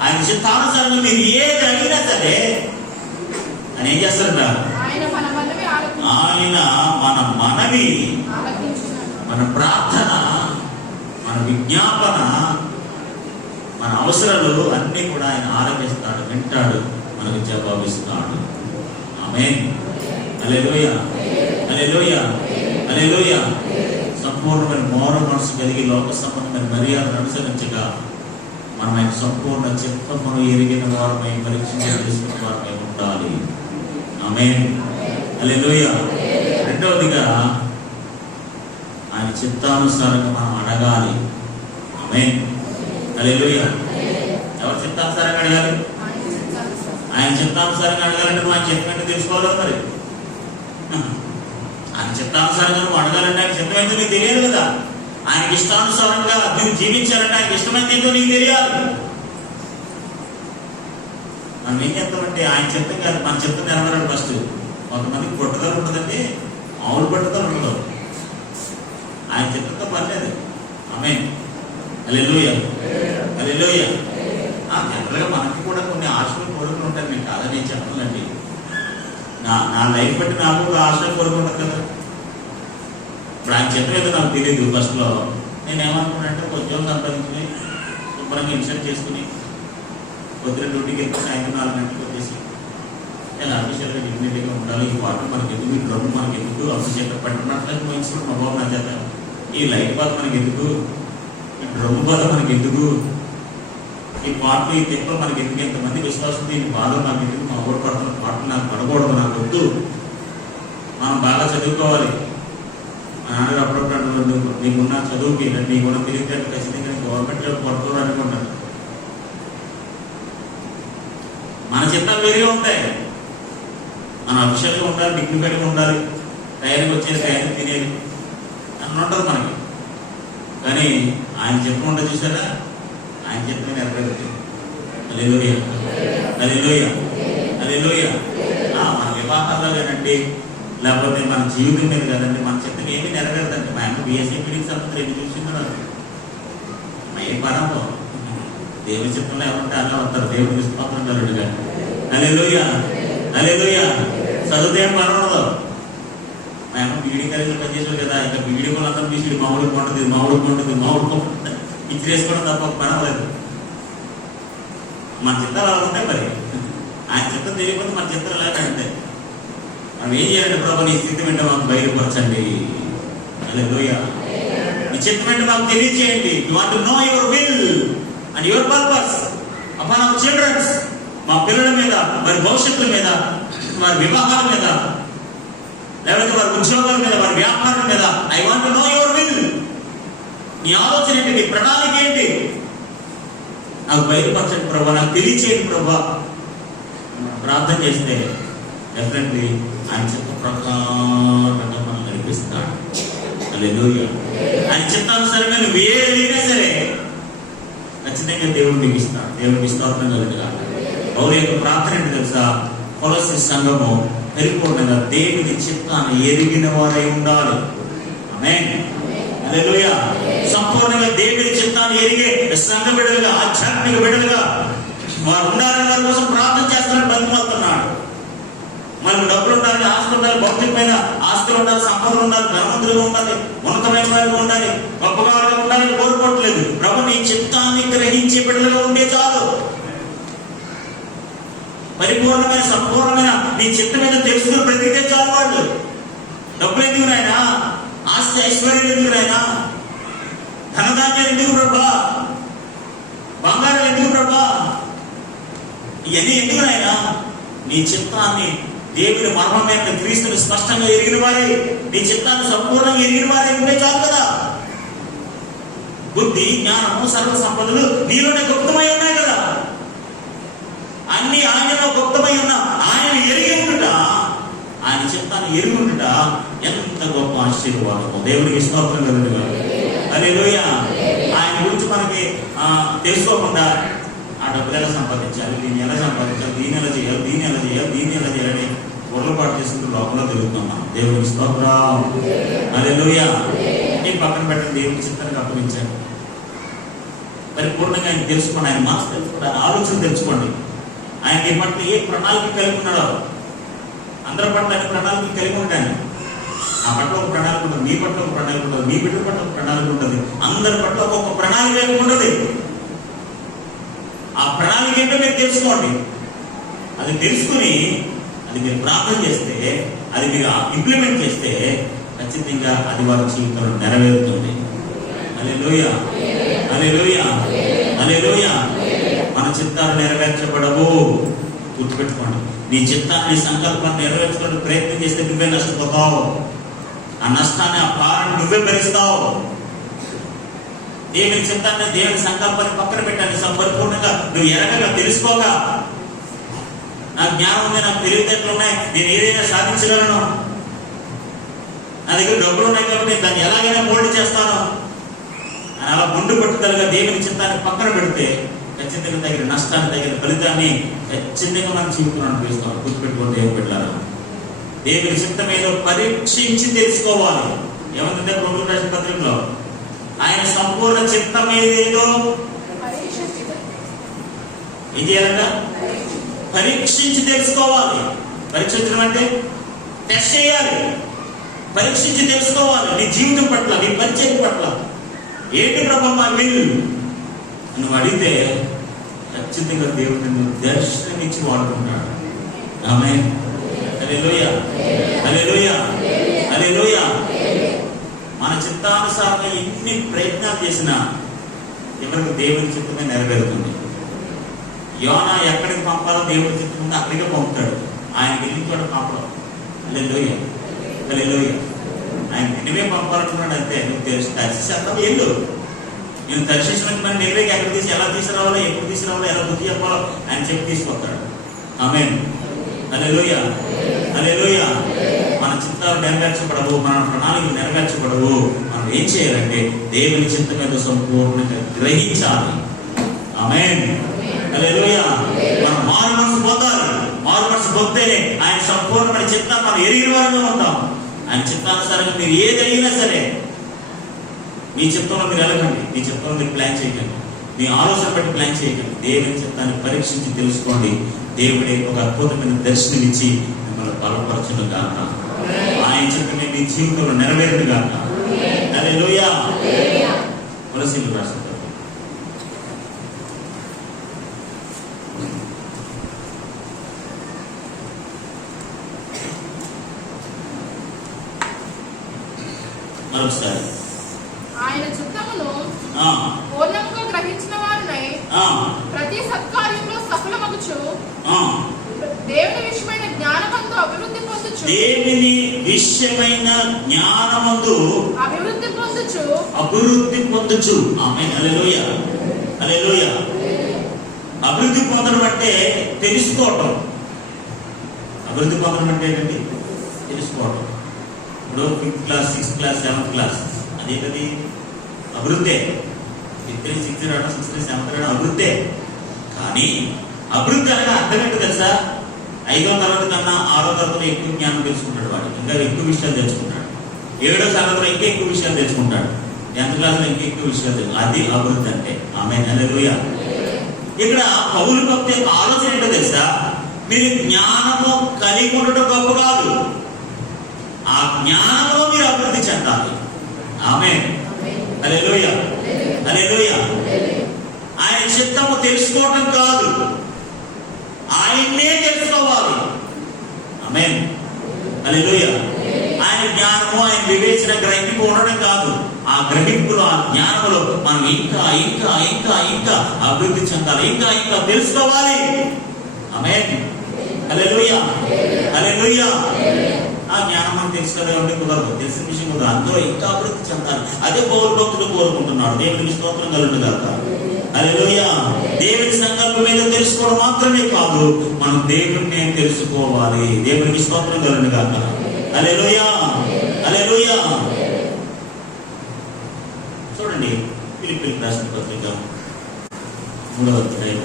ఆయన చిత్తానుసారంగా మీరు ఏది అడిగినా సరే ఆయన ఏం చేస్తారట? ఆయన మన మనవి, ఆలకించును. మన ప్రార్థన, మన విజ్ఞాపన, మన అవసరాలు అన్నీ కూడా ఆయన ఆలకిస్తాడు, వింటాడు, మనకు జవాబిస్తాడు. ఆమేన్. హల్లెలూయా, హల్లెలూయా, హల్లెలూయా. సంపూర్ణమైన మారు మనసు కలిగి లోక సంబంధమైన మర్యాదను అనుసరించగా మనం ఆయన సంపూర్ణ చిత్తమును ఎరిగిన వారమై, పరీక్షించిన వారమై ఉండాలి. ఆమేన్. హల్లెలూయా. రెండవదిగా ఆయన చిత్తానుసారంగా మనం అడగాలి. ఆమేన్. హల్లెలూయా. ఎవరు చిత్తానుసారంగా అడగాలి? ఆయన చిత్తానుసారంగా అడగాలంటే నువ్వు ఆయన చెప్పినట్టు తెలుసుకోవాలి మరి. ఆయన చిత్తానుసారంగా నువ్వు అడగాలంటే ఆయన చిత్తమైందో నీకు తెలియదు కదా. ఆయనకి ఇష్టానుసారంగా నువ్వు జీవించాలంటే ఆయనకి ఇష్టమైంది ఏంటో నీకు తెలియాలి. మనం ఏం చేస్తామంటే ఆయన చిత్తం కాదు, మన చిత్తం నెరవేరాడు. ఫస్ట్ కొంతమందికి పట్టుదల ఉంటుందండి, మామూలు పట్టుదల ఉండదు. ఆయన చిత్తంతో పర్లేదు. ఆమేన్. హల్లెలూయా, హల్లెలూయా. జనరల్గా మనకి కూడా కొన్ని ఆశలు కోరుకుని ఉంటాయి. మీకు కాదని చెప్పాలండి. నా లైఫ్ బట్టి నాకు ఒక ఆశ కోరుకుంటాను కదా. ఇప్పుడు ఆయన చెప్పలేదు నాకు తెలియదు. ఫస్ట్లో నేనేమనుకున్నానంటే ఒక ఉద్యోగం సంపాదించుకుని శుభ్రంగా ఇన్సెట్ చేసుకుని పొద్దున డ్యూటీకి వెళ్తే సాయంత్రం 4 గంటలకు వచ్చేసి నేను అఫీషియల్గా డిగ్నిటీగా ఉండాలి. ఈ వాటర్ మనకి ఎందుకు, ఈ డ్రమ్ మనకి ఎందుకు, అఫీషియల్గా పట్టుకున్నట్లయితే మా బాబు నా చేత ఈ లైట్ బాధ మనకి ఎందుకు, ఈ డ్రమ్ బాధ మనకి ఎందుకు, ఈ పాటలు ఈ తెప్పలు మనకి ఎందుకు, ఎంతమంది విశ్వాసం ఈ బాధలు నాకు ఎందుకు, మా ఊరు పడుతున్న పాటలు నాకు పడకూడదు, నాకు వద్దు. మనం బాగా చదువుకోవాలి. మా నాన్నగారు అప్పుడప్పుడు నీకున్న చదువుకి, నీకున్న తెలివితేటలు ఖచ్చితంగా గవర్నమెంట్ జాబ్ పడుకోరు అనుకుంటాను. మన చిత్తాలు వేరే ఉంటాయి. మనం అఫీషియల్గా ఉండాలి, డిగ్నిఫైడ్గా ఉండాలి, టైంకి వచ్చేది టైంకి తినేది అని ఉంటుంది మనకి. కానీ ఆయన చిత్తం ఉండదు చూసారా, ఆయన చిత్తమే నెరవేరుతుంది. హల్లెలూయా, హల్లెలూయా, హల్లెలూయా. మన వివాహాల్లో కానండి, లేకపోతే మన జీవితం మీద కదండి, మన చిత్తం ఏమీ నెరవేరుదండి. మా అమ్మ బీఎస్సీ పీడికి సంబంధించి ఎన్ని చూస్తున్నారు. ఏ పరంలో దేవుని చిత్తంలో ఎవరుంటే అలా వస్తారు. దేవుడికి స్తోత్రం కలుగునుగా. హల్లెలూయా, హల్లెలూయా. చదివితే ఏం పని ఉండదు. మా అమ్మ బీడీ కాలేజీలో పనిచేసాడు కదా, ఇంకా బీడీ కూడా అందరం తీసి మామిడికి ఉంటుంది, మామిడికి ఉంటుంది, మామిడికి ఇచ్చి వేసుకోవడం తప్ప పని అవ్వలేదు. మన చిత్తాలు అలా ఉంటాయి. మరి ఆయన చిత్తం తెలియకపోతే మన చిత్తాలు అలాగే ఉంటాయి. మనం ఏం చేయాలంటే ప్రభు నీ స్థితి వెంట మాకు బయలుపరచండి. హల్లెలూయా. నీ చిత్తం వెంట మాకు తెలియజేయండి. You want to know your will and your purpose upon our childrens. మా పిల్లల మీద, వారి భవిష్యత్తుల మీద, వారి వివాహాల మీద, లేకపోతే వారి ఉద్యోగాల మీద, వారి వ్యాపారం మీద. I want to know your will. నీ ఆలోచన ఏంటి, నీ ప్రణాళిక ఏంటి, నాకు బయలుపరచండి ప్రభా, నాకు తెలియచేయండి ప్రభా. ప్రార్థన చేస్తే డెఫినెట్లీ ఆయన చిత్త ప్రకారంగా మనం నడిపిస్తాడు. హల్లెలూయా. ఆయన చిత్తానుసారంగా నువ్వు ఏదైనా సరే ఖచ్చితంగా దేవుడు నీకు ఇస్తాడు. దేవుడికి స్తోత్రం కలుగునుగా. పౌలు యొక్క ప్రార్థన ఏంటి తెలుసా? కొలొస్సీ సంఘము పరిపూర్ణంగా దేవుని చిత్తాన్ని ఎరిగిన వారై ఉండాలి. ఆమేన్. హల్లెలూయా. సంపూర్ణంగా దేవుని చిత్తాన్ని ఎరిగే సంఘ బిడ్డలుగా, ఆధ్యాత్మిక బిడ్డలుగా వారు ఉండాలని వారి కోసం ప్రార్థన చేస్తారని బతిమాలుతున్నాడు. మనకు డబ్బులు ఉండాలి, ఆస్తులు ఉండాలి, భౌతికమైన ఆస్తులు ఉండాలి, సంపదలు ఉండాలి, ధనవంతులుగా ఉండాలి, ఉన్నతమైన వారిగా ఉండాలి, గొప్పగా ఉండాలని కోరుకోవట్లేదు. ప్రభు నీ చిత్తాన్ని గ్రహించే బిడ్డలుగా ఉండే చాలు. పరిపూర్ణమైన, సంపూర్ణమైన నీ చిత్తం మీద తెలుసుకుని బ్రతికితే చాలు. వాళ్ళు డబ్బులు ఎందుకు నాయనా, ఆస్తి ఐశ్వర్యం ఎందుకు నాయనా, ధనధాన్యాలు ఎందుకు ప్రభా, బంగారం ఎందుకు ప్రభా, ఇవన్నీ ఎందుకు నాయనా? నీ చిత్తాన్ని, దేవుని మర్మమైన క్రీస్తుని స్పష్టంగా ఎరిగిన వారే, నీ చిత్తాన్ని సంపూర్ణంగా ఎరిగిన వారే ఉండే చాలు కదా. బుద్ధి, జ్ఞానము, సర్వ సంపదలు నీలోనే గుప్తమై ఉన్నాయి కదా. అన్ని ఆయనలో గొప్పమై ఉన్న ఆయన ఎరిగి ఉండుట, ఆయన చిత్తాన్ని ఎరిగి ఉండుట ఎంత గొప్ప ఆశీర్వాదము. దేవునికి స్తోత్రం కలుగును. హల్లెలూయా. ఆయన గురించి మనకి తెలుసుకోకుండా ఆ డబ్బులు ఎలా సంపాదించాలి, దీన్ని ఎలా సంపాదించాలి, దీన్ని ఎలా చేయాలి, దీన్ని ఎలా చేయాలి, దీన్ని ఎలా చేయాలని పొరపాటు చేసుకుంటూ లోపల తిరుగుతున్నాం. దేవునికి స్తోత్రం. హల్లెలూయా. నేను పక్కన పెట్టండి, దేవుని చిత్తానికి అప్పగించాను. పరిపూర్ణంగా ఆయన తెలుసుకోండి, ఆయన మనసు తెలుసుకోండి, ఆయన ఆలోచన తెలుసుకోండి. ఆయన ఈ పట్ల ఏ ప్రణాళిక కలిగి ఉన్నాడో, అందరి పట్ల ఆయన ప్రణాళిక కలిగి ఉంటాను. ఆ పట్ల ఒక ప్రణాళిక ఉంటుంది, మీ పట్ల ఒక ప్రణాళిక ఉంటుంది, మీ బిడ్డ పట్ల ఒక ప్రణాళిక ఉంటుంది, అందరి పట్ల ఒక్కొక్క ప్రణాళిక ఉంటుంది. ఆ ప్రణాళిక ఏంటో మీరు తెలుసుకోండి. అది తెలుసుకుని అది మీరు ప్రార్థన చేస్తే, అది మీరు ఇంప్లిమెంట్ చేస్తే ఖచ్చితంగా అది వారి జీవితంలో నెరవేరుతుంది. హల్లెలూయా, హల్లెలూయా, హల్లెలూయా. మన చిత్తాలు నెరవేర్చబడవు. గుర్తుపెట్టుకోండి, నీ చిత్తాన్ని, నీ సంకల్పాన్ని నెరవేర్చుకోవడానికి ప్రయత్నం చేస్తే నువ్వే నష్టపోతావు. ఆ నష్టాన్ని, ఆ భారాన్ని నువ్వే భరిస్తావు. దేవుని చిత్తాన్ని, దేవుని సంకల్పాన్ని పక్కన పెట్టాలి. సంపూర్ణంగా నువ్వు ఎరగగా, తెలుసుకోగా, నాకు జ్ఞానం ఉంది, నాకు తెలివితేటలు ఉన్నాయి, నేను ఏదైనా సాధించగలను, నా దగ్గర డబ్బులు ఉన్నాయి కాబట్టి నేను దాన్ని ఎలాగైనా మోల్డ్ చేస్తాను అని అలా ముందు పట్టుదలగా దేవుని చిత్తాన్ని పక్కన పెడితే ఖచ్చితంగా తగిన నష్టాన్ని, తగిన ఫలితాన్ని ఖచ్చితంగా మనం జీవితంలో అనుభవిస్తాం. గుర్తుపెట్టుకుంటే ఏం పెట్టారు, దేవుని చిత్తం ఏదో పరీక్షించి తెలుసుకోవాలి. ఏమంటే ప్రభుత్వ రాసిన పత్రికలో ఆయన సంపూర్ణ చిత్తం ఏదేదో ఏం చేయాలంట, పరీక్షించి తెలుసుకోవాలి. పరీక్షించడం అంటే టెస్ట్ చేయాలి, పరీక్షించి తెలుసుకోవాలి. నీ జీవితం పట్ల, నీ పరిచయం పట్ల ఏంటి ప్రభు మా విల్ నువ్వు అడిగితే ఖచ్చితంగా దేవుడు నిన్ను దర్శనమిచ్చి వాడుకుంటాడు. ఆమేన్. హల్లెలూయా, హల్లెలూయా, హల్లెలూయా. మన చిత్తానుసారంగా ఎన్ని ప్రయత్నాలు చేసినా ఎవరికి దేవుని చిత్తమే నెరవేరుతుంది. యోనా ఎక్కడికి పంపాలో దేవుడి చిత్తం ఉంటే అక్కడికే పంపుతాడు. ఆయన వెళ్ళిన చోట పంపడం. హల్లెలూయా, హల్లెలూయా. ఆయన నిన్నమే పంపాలనుకున్నాడు అంతే. నువ్వు తెలుసు దర్శిస్తావు, వెళ్ళు. నేను దర్శించడానికి మన నిలవేకి ఎక్కడ తీసి, ఎలా తీసుకురావాలో, ఎప్పుడు తీసుకురావాలో, ఎలా బుద్ధి చెప్పాలో ఆయన చెప్పి తీసుకొస్తాడు. ఆమేన్. హల్లెలూయా, హల్లెలూయా. మన చిత్తాలు నెరవేర్చబడవు, మన ప్రణాళికలు నెరవేర్చబడవు. మనం ఏం చేయాలంటే దేవుని చిత్తం మీద సంపూర్ణంగా గ్రహించాలి. ఆమేన్. హల్లెలూయా. మనం మారు మనసు పొందాలి. మారు మనసు పొందితేనే ఆయన సంపూర్ణమైన చిత్తాన్ని మనం ఎరిగిన వారంగా ఉంటాం. ఆయన చిత్తానుసారంగా మీరు ఏదైనా సరే మీ చిత్తంలో మీరు వెళ్ళకండి, మీ చిత్తంలో మీరు ప్లాన్ చేయకండి, మీ ఆలోచన బట్టి ప్లాన్ చేయకండి. దేవుని చిత్తాన్ని పరీక్షించి తెలుసుకోండి. దేవుడే ఒక అద్భుతమైన దర్శనం ఇచ్చి మిమ్మల్ని బలపరచును గాక. ఆయన చిత్తమే మీ జీవితంలో నెరవేరును గాక. హల్లెలూయా. కొలస్సీయులకు రాసిన మరొకసారి ఆయన చిత్తమును పూర్ణముగా గ్రహించిన వారినై ప్రతి సత్కార్యంలో సఫలమగుచు దేవుని విషయమైన జ్ఞానమందు అభివృద్ధి పొందుచు, దేవుని విషయమైన జ్ఞానమందు అభివృద్ధి పొందుచు. ఆమేన్. హల్లెలూయా, హల్లెలూయా. అభివృద్ధి పొందడం అంటే తెలుసుకోవటం. అభివృద్ధి పొందడం అంటే ఏంటండి? తెలుసుకోవటం. ఇప్పుడు 5th class, 6th class, 7th class అదేంటది? అభివృద్ధే. 5th, 6th, 7th అభివృద్ధే. కానీ అభివృద్ధి అనగా అర్థం ఏంటో తెలుసా? 5వ తరగతి కన్నా 6వ తరగతిలో ఎక్కువ జ్ఞానం తెలుసుకుంటాడు, వాడు ఇంకా ఎక్కువ విషయాలు తెలుసుకుంటాడు. 7వ తరగతిలో ఇంకా ఎక్కువ విషయాలు తెలుసుకుంటాడు. 10th క్లాస్లో ఇంకా ఎక్కువ విషయాలు తెలుసు. అది అభివృద్ధి అంటే. ఆమేన్. హల్లెలూయా. ఇక్కడ పౌలు భక్తి యొక్క ఆలోచన ఏంటో తెలుసా? మీరు జ్ఞానము కలిగి ఉండటం గొప్ప కాదు, ఆ జ్ఞానంలో మీరు అభివృద్ధి చెందాలి. ఆమేన్. హల్లెలూయా, హల్లెలూయా. ఆయన చిత్తము తెలుసుకోవటం కాదు, ఆయన్నే తెలుసుకోవాలి. ఆమేన్. హల్లెలూయా. ఆయన జ్ఞానము, ఆయన వివేచన, గ్రహింపు ఉండడం కాదు, ఆ గ్రహింపులో, ఆ జ్ఞానములో మనం ఇంకా ఇంకా ఇంకా ఇంకా అభివృద్ధి చెందాలి, ఇంకా ఇంకా తెలుసుకోవాలి. ఆమేన్. హల్లెలూయా, హల్లెలూయా. ఆ జ్ఞానం మనం తెలుసుకోలే ఉంటే కుదరదు, తెలిసిన విషయం కుదరదు. అందులో ఇంకా అభివృద్ధి చెందాలి. అదే పౌరు భక్తులు కోరుకుంటున్నాడు. దేవునికి స్తోత్రం కలుగును గాక. హల్లెలూయా. దేవుని సంకల్పం ఏదో తెలుసుకోవడం మాత్రమే కాదు, మనం దేవుడిని తెలుసుకోవాలి. దేవునికి స్తోత్రం కలుగును గాక. హల్లెలూయా, హల్లెలూయా. చూడండి, ఫిలిప్పీయులకు రాసిన పత్రిక 3వ అధ్యాయం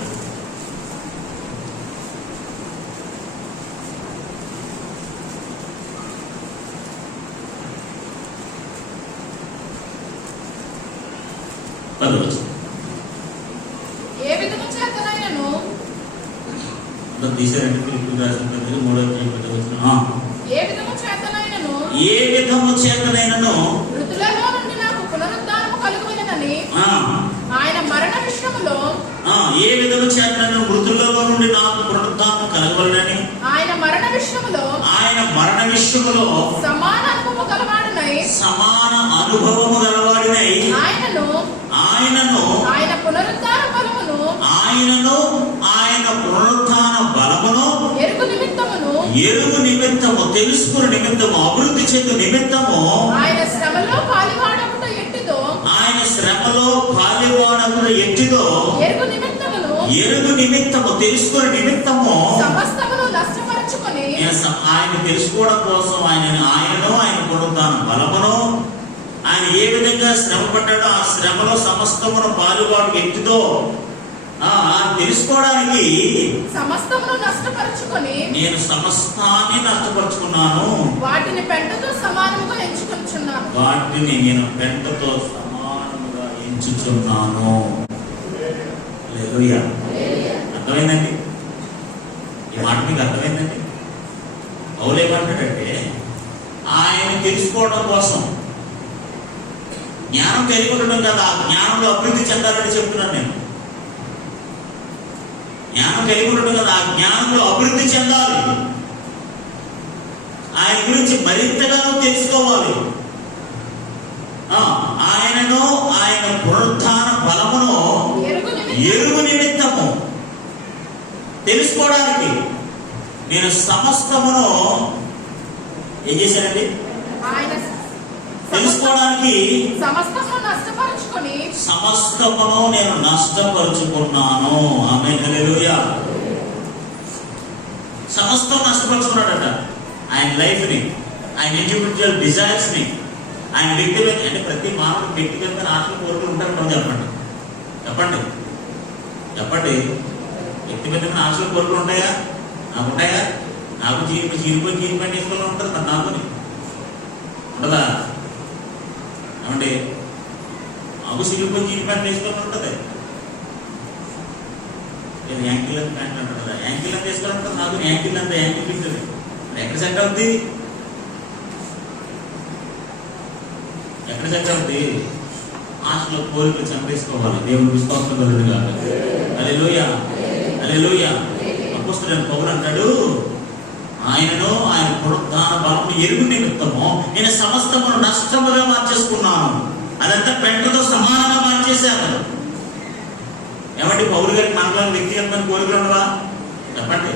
10వ వచనం. ఏ విధము చేతనైనను అందరూ తీశారండి. ఫిలిప్పీయులకు రాసిన పత్రిక 3వ అధ్యాయం 10వ వచనం. ఏ విధము చేతనైనను ఏ విధము చేతనైనను మృతులలో నుండి నాకు పునరుద్ధానము కలుగువలెనని ఆయన మరణ విషయములో ఏ విధము చేతనైనను మృతులలో నుండి నాకు పునరుద్ధానం కలగవలెనని ఆయన మరణ విషయములో సమాన అనుభవము గలవాడినై ఆయనను ఆయన పునరుద్ధాన బలమును ఎరుగు నిమిత్తము తెలుసుకుని నిమిత్తము అభివృద్ధి చెందు నిమిత్తము ఆయన శ్రమలో పాలువాడకుట ఎట్టిదో ఎరుగు నిమిత్తము తెలుసుకుని నిమిత్తము సమస్తమును నష్టపరచుకొని ఆయన తెలుసుకోవడం కోసం ఆయనను ఆయన పునరుద్ధాన బలమును ఆయన ఏ విధంగా శ్రమ పడ్డాడో ఆ శ్రమలో సమస్తమును పాలువాడు ఎట్టిదో తెలుసుకోవడానికి సమస్తమును నష్టపరచుకొని నేను సమస్తాన్ని నష్టపరుచుకున్నాను. వాటిని పెంటతో సమానముగా ఎంచుకొనుచున్నాను. హల్లెలూయా. అర్థమైందండి? ఈ మాట మీకు అర్థమైందండి? పౌలు ఏమంటాడంటే ఆయన తెలుసుకోవడం కోసం జ్ఞానం కలిగి ఉండడం కదా, ఆ జ్ఞానంలో అభివృద్ధి చెందాలని చెప్తున్నాను నేను. జ్ఞానం కలిగి ఉండడం కదా, ఆ జ్ఞానంలో అభివృద్ధి చెందాలి. ఆయన గురించి మరింతగా తెలుసుకోవాలి. ఆయనను ఆయన పునరుద్ధాన బలమును ఎరుగు నిమిత్తము తెలుసుకోవడానికి నేను సమస్తమును ఏం చేశానండి? తెలుసుకోవడానికి సమస్తమును నేను నష్టపరుచుకున్నాను. ఆమేన్, హల్లెలూయా. సమస్తం నష్టపరుచుకున్నాడట. ఆయన లైఫ్ ని, ఆయన ఇండివిజువల్ డిజైర్స్ ని, ఆయన వ్యక్తిగత, అంటే ప్రతి మానవుడు వ్యక్తిగత ఆశలు కోరుకుని ఉంటారు. చెప్పండి చెప్పండి చెప్పండి. వ్యక్తిగతమైన ఆశలు కోరుకులు ఉంటాయా? నాకు ఉంటాయా? నాకు చీరిపోయి వేసుకోవాలని ఉంటుంది మరి నాకుని ఉండదా? ఏమంటే నాకు చీరిపోయి జీడిపంట వేసుకోవాలని ఉంటుంది. నేను యాంకిల్ అంత ప్యాంట్ అంటారు కదా, యాంకిల్ అంత వేసుకోవాలని ఉంటుంది. నాకు యాంకిల్ అంత యాంకిల్ పిస్తుంది. ఎక్కడ సెట్ అవుద్ది? ఎక్కడ సెట్ అవుద్ది? ఆశలో కోరికలు చంపేసుకోవాలి. దేవుడు విశ్వాసం కలుగును గాక. హల్లెలూయా, హల్లెలూయా. అపోస్తలుడైన పౌలు అంటాడు, ఆయనను ఆయన పునరుద్ధాన బలమును ఎరుగు నిమిత్తము నేను సమస్తమును నష్టముగా మార్చేసుకున్నాను. అదంతా పెంటతో సమానంగా మార్చేశాను. ఏమంటే పౌలు గారికి మనలో వ్యక్తిగతమైన కోరికలు ఉండవా? చెప్పండి.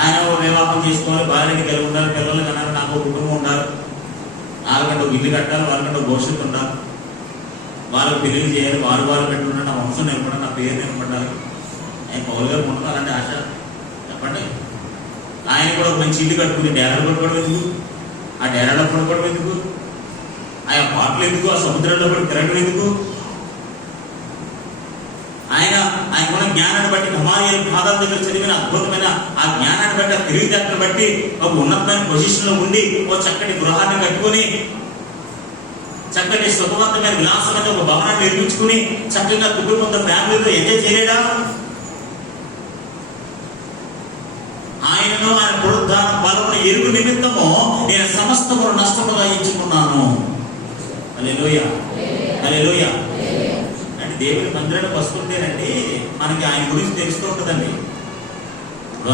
ఆయన వివాహం చేసుకోవాలి, భార్యకి కలిగి ఉండాలి, పిల్లలు కన్నారు, నాకు కుటుంబం ఉండాలి, వాళ్ళకంటే ఒక ఇల్లు కట్టాలి, వాళ్ళకంటే ఒక భవిష్యత్తు ఉండాలి, వాళ్ళకి పెళ్లి చేయాలి, వాళ్ళు పెట్టుకుంటే నా వంశం నిలబడాలి, నా పేరు నిలబడాలి. ఆయన పౌలు గారు ఉండదు అలాంటి ఆశ. చెప్పండి. ఆయన కూడా ఒక మంచి ఇల్లు కట్టుకుని డేరాలు పడుకోవడం ఎందుకు? ఆ డేరాలో పడుకోవడం ఎందుకు? ఆ పాటలు ఎందుకు? ఆ సముద్రంలో పడి తిరగడం ఎందుకు? ఆయనకున్న జ్ఞానాన్ని బట్టి, గమాలీయేలు పాదాల దగ్గర చదివిన అద్భుతమైన ఆ జ్ఞానాన్ని బట్టి, ఆ తెలివితేటలను బట్టి ఒక ఉన్నతమైన పొజిషన్ లో ఉండి ఒక చక్కటి గృహాన్ని కట్టుకుని, చక్కటి సుఖవంతమైన విలాసమైన ఒక భవనాన్ని నిర్మించుకుని చక్కగా కుటుంబంతో ఫ్యామిలీతో ఎంజాయ్ చేయలేడా? ఆయనను ఆయన పునరుద్ధాన బలమును ఎరుగు నిమిత్తము నేను సమస్తమును నష్టముగా ఎంచుకున్నాను. హల్లెలూయా, హల్లెలూయా. అంటే దేవుని మందిరానికి వస్తుంటేనండి మనకి ఆయన గురించి తెలుస్తూ ఉంటుందండి.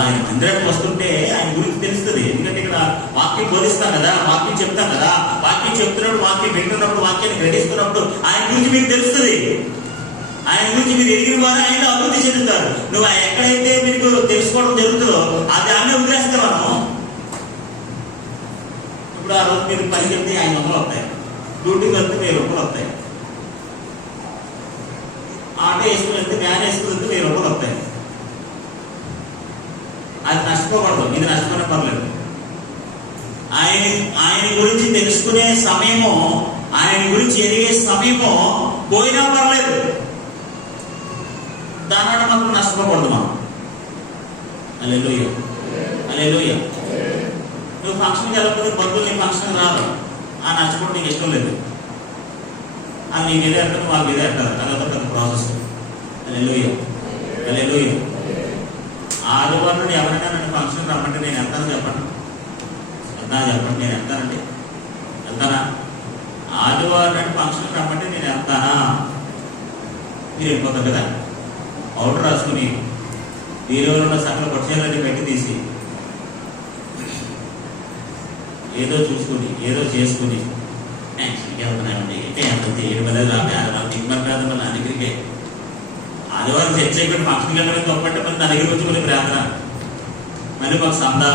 ఆయన మందిరానికి వస్తుంటే ఆయన గురించి తెలుస్తుంది. ఎందుకంటే ఇక్కడ వాక్యం బోధిస్తాం కదా, వాక్యం చెప్తాం కదా, వాక్యం చెప్తున్నప్పుడు, వాక్యం వింటున్నప్పుడు, వాక్యాన్ని గ్రహిస్తున్నప్పుడు ఆయన గురించి మీకు తెలుస్తుంది. ఆయన గురించి మీరు ఎరిగిన వారు ఆయన అభివృద్ధి చెందుతారు. నువ్వు ఎక్కడైతే మీకు తెలుసుకోవడం జరుగుతుందో అది ఆమె వదిలేస్తాను. ఇప్పుడు ఆ రోజు మీరు పని చెప్తే 500 వస్తాయి, డ్యూటీకి వెళ్తే 1000 రూపాయలు వస్తాయి. ఆ ఆటో వేసుకుని వెళ్తే వ్యాన్ వేసుకుని వెళ్తే 1000 రూపాయలు వస్తాయి. అది నష్టపోకూడదు, ఇది నష్టపోయిన పర్లేదు. ఆయన గురించి తెలుసుకునే సమయము, ఆయన గురించి ఎదిగే సమయము పోయినా పర్లేదు, దానివల్ల మాత్రం నష్టపోకూడదు మనం. హల్లెలూయా, హల్లెలూయా. నువ్వు ఫంక్షన్కి వెళ్ళకపోతే బంధువులు నీ ఫంక్షన్ రాదు, ఆ నచ్చకుండా నీకు ఇష్టం లేదు, అది నీకు ఏదో అంటారు, వాళ్ళకి ఏదో అంటారు, అదొక పెద్ద ప్రాసెస్. హల్లెలూయా, హల్లెలూయా. ఆదివారం ఎవరైనా నన్ను ఫంక్షన్ రమ్మంటే నేను వెళ్తాను చెప్పండి, చెప్పండి, నేను వెళ్తానండి, వెళ్తానా? ఆదివారం నాడు ఫంక్షన్ రమ్మంటే నేను వెళ్తానా? మీరు వెళ్ళిపోతారు కదా. పౌడర్ రాసుకుని వీరిలో ఉన్న సకల పక్షాలన్నీ పెట్టి తీసి ఏదో చూసుకుని ఏదో చేసుకుని వెళ్తున్నామండి అంటే ఎంత చేయడం వల్ల రాదు మళ్ళీ నా దగ్గరికే. ఆదివారం చర్చ అయిపోయి ఫంక్షన్కి వెళ్ళడం తప్పంటే మళ్ళీ నా దగ్గర వచ్చి మళ్ళీ ప్రార్థన, మళ్ళీ మాకు సందా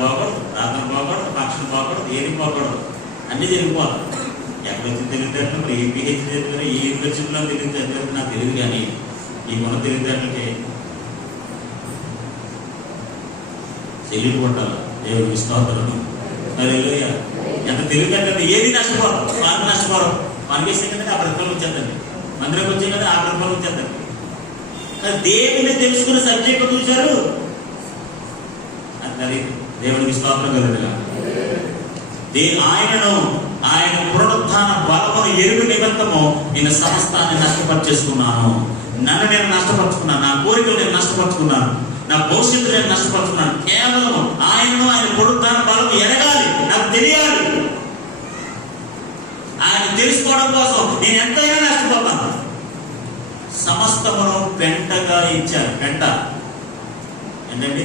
పోకూడదు, ప్రార్థన పోకూడదు, ఫంక్షన్ పోకూడదు, ఏది పోకూడదు, అన్నీ జరిగిపోవాలి. ఎక్కడ వచ్చి తెలియదు, మరి ఏ పిహెచ్ చదివారు, ఏ యూనివర్సిటీలో చదివారు నాకు తెలియదు, కానీ నీకున్న తెలియదేటలకి చెల్లిపోతారు. దేవుడికి స్తోత్రము. హల్లెలూయా. ఎంత తెలియదంటే ఏది నష్టపోరు, వాళ్ళు నష్టపోరు. పనిచేసే కదా ఆ బ్రతకలు వచ్చేద్దండి, మందిరంకి వచ్చే కదా ఆ బ్రతకలు వచ్చేద్దండి. దేవుని తెలుసుకున్న సబ్జెక్ట్ చూశారు, అది దేవుడికి స్తోత్రం కలుగుగా. ఆయన పునరుత్థాన బలమును ఎరుగు నిమిత్తము నేను సమస్తాన్ని నష్టపరిచేసుకున్నాను. నన్ను నేను నష్టపరుచుకున్నాను, నా కోరికలు నేను నష్టపరుచుకున్నాను, నా భవిష్యత్తు నేను నష్టపరుచుకున్నాను. కేవలం ఆయన పునరుత్థాన బలము ఎరగాలి, నాకు తెలియాలి. ఆయన తెలుసుకోవడం కోసం నేను ఎంతైనా నష్టపోతాను. సమస్తమును పెంటగా ఇచ్చారు. పెంట ఏంటండి?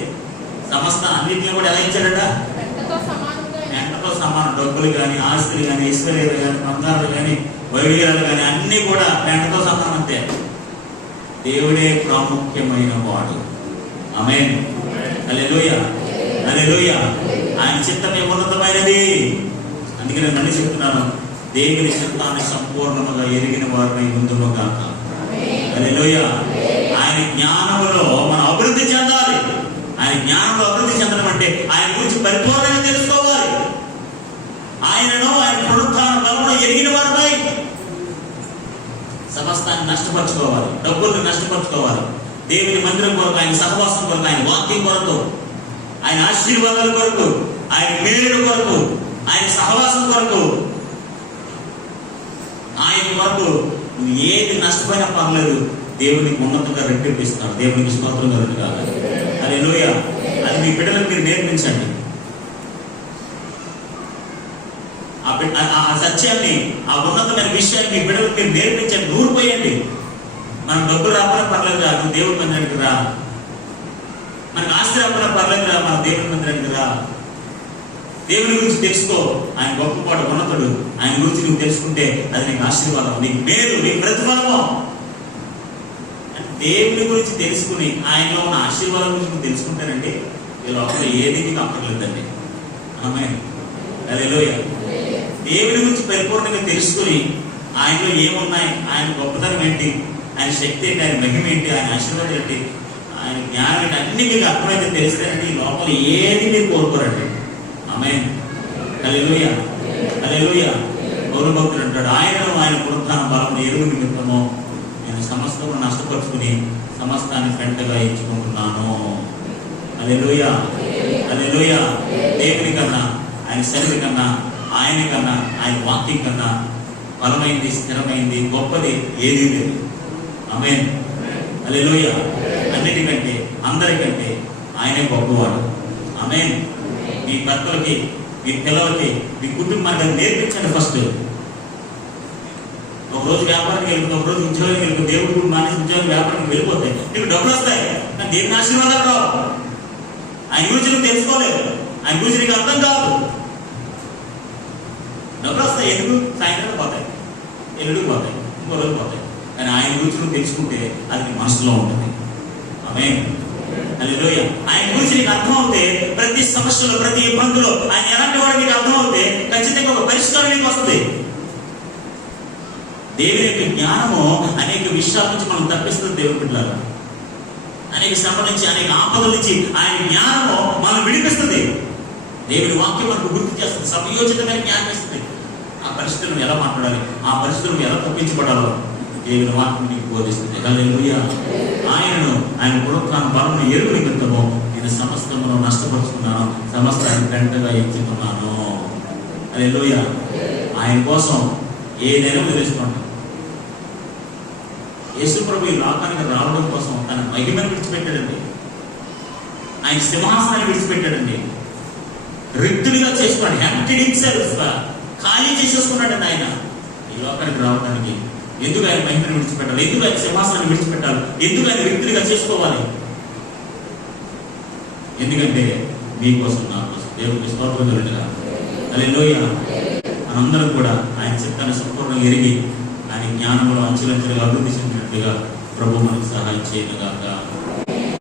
సమస్త అన్నింటినీ కూడా ఎలా ఇచ్చాడట? పెంటతో సమానం. డబ్బులు కానీ, ఆస్తులు కానీ, ఐశ్వర్యాలు కానీ, బంగారాలు కానీ, వైద్యాలు కానీ అన్నీ కూడా పెంటతో సమానం. అంతే. దేవుడే ప్రాముఖ్యమైన వాడు. ఆమేన్. హల్లెలూయా, హల్లెలూయా. ఆయన చిత్తమే ఉన్నతమైనది. అందుకే నేను మళ్ళీ చెప్తున్నాను, దేవుని చిత్తాన్ని సంపూర్ణముగా ఎరిగిన వారిపై ముందుగా కాక. హల్లెలూయా. ఆయన జ్ఞానములో మనం అభివృద్ధి చెందాలి. ఆయన జ్ఞానంలో అభివృద్ధి చెందడం అంటే ఆయన గురించి పరిపూర్ణంగా తెలుసుకోవాలి. ఆయన పునరుత్థాన బలమును ఎరిగిన వారిపై సమస్తాన్ని నష్టపరచుకోవాలి, డబ్బులను నష్టపరచుకోవాలి. దేవుని మందిరం కొరకు, ఆయన సహవాసం కొరకు, ఆయన వాక్యం కొరకు, ఆయన ఆశీర్వాదాల కొరకు, ఆయన మేలుల కొరకు, ఆయన సహవాసం కొరకు, ఆయన కొరకు నువ్వు ఏది నష్టపోయినా పర్లేదు, దేవునికి ఉన్నతంగా రెట్టింపిస్తాడు. దేవునికి స్తోత్రం కలుగును గాక. హల్లెలూయా. అది మీ బిడ్డలకు మీరు నేర్పించండి. ఆ సత్యాన్ని, ఆ ఉన్నతమైన విషయాన్ని మీ బిడ్డలకు మీరు నేర్పించండి, నూరిపోయండి. మనం డబ్బులు రాకపోయినా పర్లేదు రా, నువ్వు దేవుడి మందిరానికి రా. మనకు ఆస్తి రాకపోయినా పర్లేదు రా, మన దేవుడి మందిరానికి రా. దేవుని గురించి తెలుసుకో. ఆయన గొప్పవాడు, ఉన్నతుడు. ఆయన గురించి నువ్వు తెలుసుకుంటే అది నీకు ఆశీర్వాదం, నీకు మేలు, నీకు ప్రతిఫలము. దేవుని గురించి తెలుసుకుని ఆయనలో ఉన్న ఆశీర్వాదం గురించి నువ్వు తెలుసుకుంటానండి, ఈ లోపల ఏది నీకు అక్కర్లేదండి. ఆమేన్. హల్లెలూయా. దేవుని గురించి పరిపూర్ణంగా తెలుసుకుని ఆయనలో ఏమున్నాయి, ఆయన గొప్పతనం ఏంటి, ఆయన శక్తి ఏంటి, ఆయన మహిమ ఏంటి, ఆయన ఆశీర్వాదం ఏంటి, ఆయన జ్ఞానం ఏంటి, అన్ని మీకు అర్థమైతే తెలిస్తేనండి ఈ లోపల ఏది మీరు కోరుకోరండి. ఆమేన్. హల్లెలూయా, హల్లెలూయా. పౌలు భక్తుడు అంటాడు, ఆయన పునరుత్థాన బలమును ఎరుగు నిమిత్తము నేను సమస్తము నష్టపరుచుకుని సమస్తాన్ని పెంటగా ఎంచుకుంటున్నాను. హల్లెలూయా, హల్లెలూయా. దేవుని కన్నా, ఆయన సన్నిధి కన్నా, ఆయన కన్నా, ఆయన వాక్యం కన్నా బలమైంది, స్థిరమైంది, గొప్పది ఏదీ లేదు. ఆమేన్. హల్లెలూయా. అన్నిటికంటే, అందరికంటే ఆయనే గొప్పవాడు. ఆమేన్. మీ భర్తలకి, మీ పిల్లలకి, మీ కుటుంబానికి నేర్పించండి. ఫస్ట్ ఒకరోజు వ్యాపారానికి వెళ్ళిపోతే, ఒకరోజు ఉద్యోగానికి వెళ్ళిపోతే, దేవుడు మానేసి ఉద్యోగం వ్యాపారానికి వెళ్ళిపోతాయి, నీకు డబ్బులు వస్తాయి, కానీ దేవుని ఆశీర్వాదాలు రావు. ఆయన గురించి నువ్వు తెలుసుకోలేదు, ఆయన గురించి నీకు అర్థం కాదు. డబ్బులు వస్తాయి, ఎందుకు? సాయంత్రం పోతాయి, ఎల్లుడికి పోతాయి, ఇంకో రోజు పోతాయి. కానీ ఆయన గురించి నువ్వు తెలుసుకుంటే అది నీ మనసులో ఉంటుంది. ఆమేన్. హల్లెలూయా. ఆయన గురించి నీకు అర్థం అవుతే, ప్రతి సమస్యలో, ప్రతి ఇబ్బందులో ఆయన ఎలాంటి వాడు నీకు అర్థం అవుతే ఖచ్చితంగా ఒక పరిష్కారం నీకు వస్తుంది. దేవుని యొక్క జ్ఞానము అనేక విషయాల నుంచి మనం తప్పిస్తుంది. దేవుని బిడ్డలారా, అనేక శ్రమ నుంచి, అనేక ఆపదల నుంచి ఆయన జ్ఞానము మనం విడిపిస్తుంది. దేవుని వాక్యం మనకు గుర్తు చేస్తుంది, సమయోచితమైన జ్ఞానం ఇస్తుంది. ఆ పరిస్థితులను ఎలా మాట్లాడాలి, ఆ పరిస్థితులను ఎలా తప్పించబడాలో దేవుని వాక్యం నీకు బోధిస్తుంది. హల్లెలూయా. ఆయన పునరుత్థాన బలమును ఎరుగు నిమిత్తము నేను సమస్తమును నష్టపరుచుకున్నాను, సమస్తాన్ని పెంటగా ఎంచుకున్నాను. హల్లెలూయా. ఆయన కోసం ఏదైనా వదిలేసుకోండి. యేసు ప్రభు ఈ లోకానికి రావడం కోసం తన మహిమను విడిచిపెట్టాడండి. ఆయన సింహాసనాన్ని విడిచిపెట్టాడండి. రిక్తుడిగా చేసుకున్నాడు. ఎంప్టీడ్ హిమ్సెల్ఫ్, ఖాళీ చేసేసుకున్నాడండి ఆయన ఈ లోకానికి రావడానికి. ఎందుకు ఆయన మహిమను విడిచిపెట్టాలి? ఎందుకు ఆయన సింహాసనాన్ని విడిచిపెట్టాలి? ఎందుకు ఆయన రిక్తుడిగా చేసుకోవాలి? ఎందుకంటే మీకోసం, నా కోసం. దేవుడికి స్తోత్రం కలుగునుగాక. హల్లెలూయా. మనందరం కూడా ఆయన చిత్తాన్ని సంపూర్ణంగా ఎరిగి ఆయన జ్ఞానంలో అంచెలంచెలుగా అభివృద్ధి చెందినట్లుగా ప్రభు మనకు సహాయం చేయనుగాక.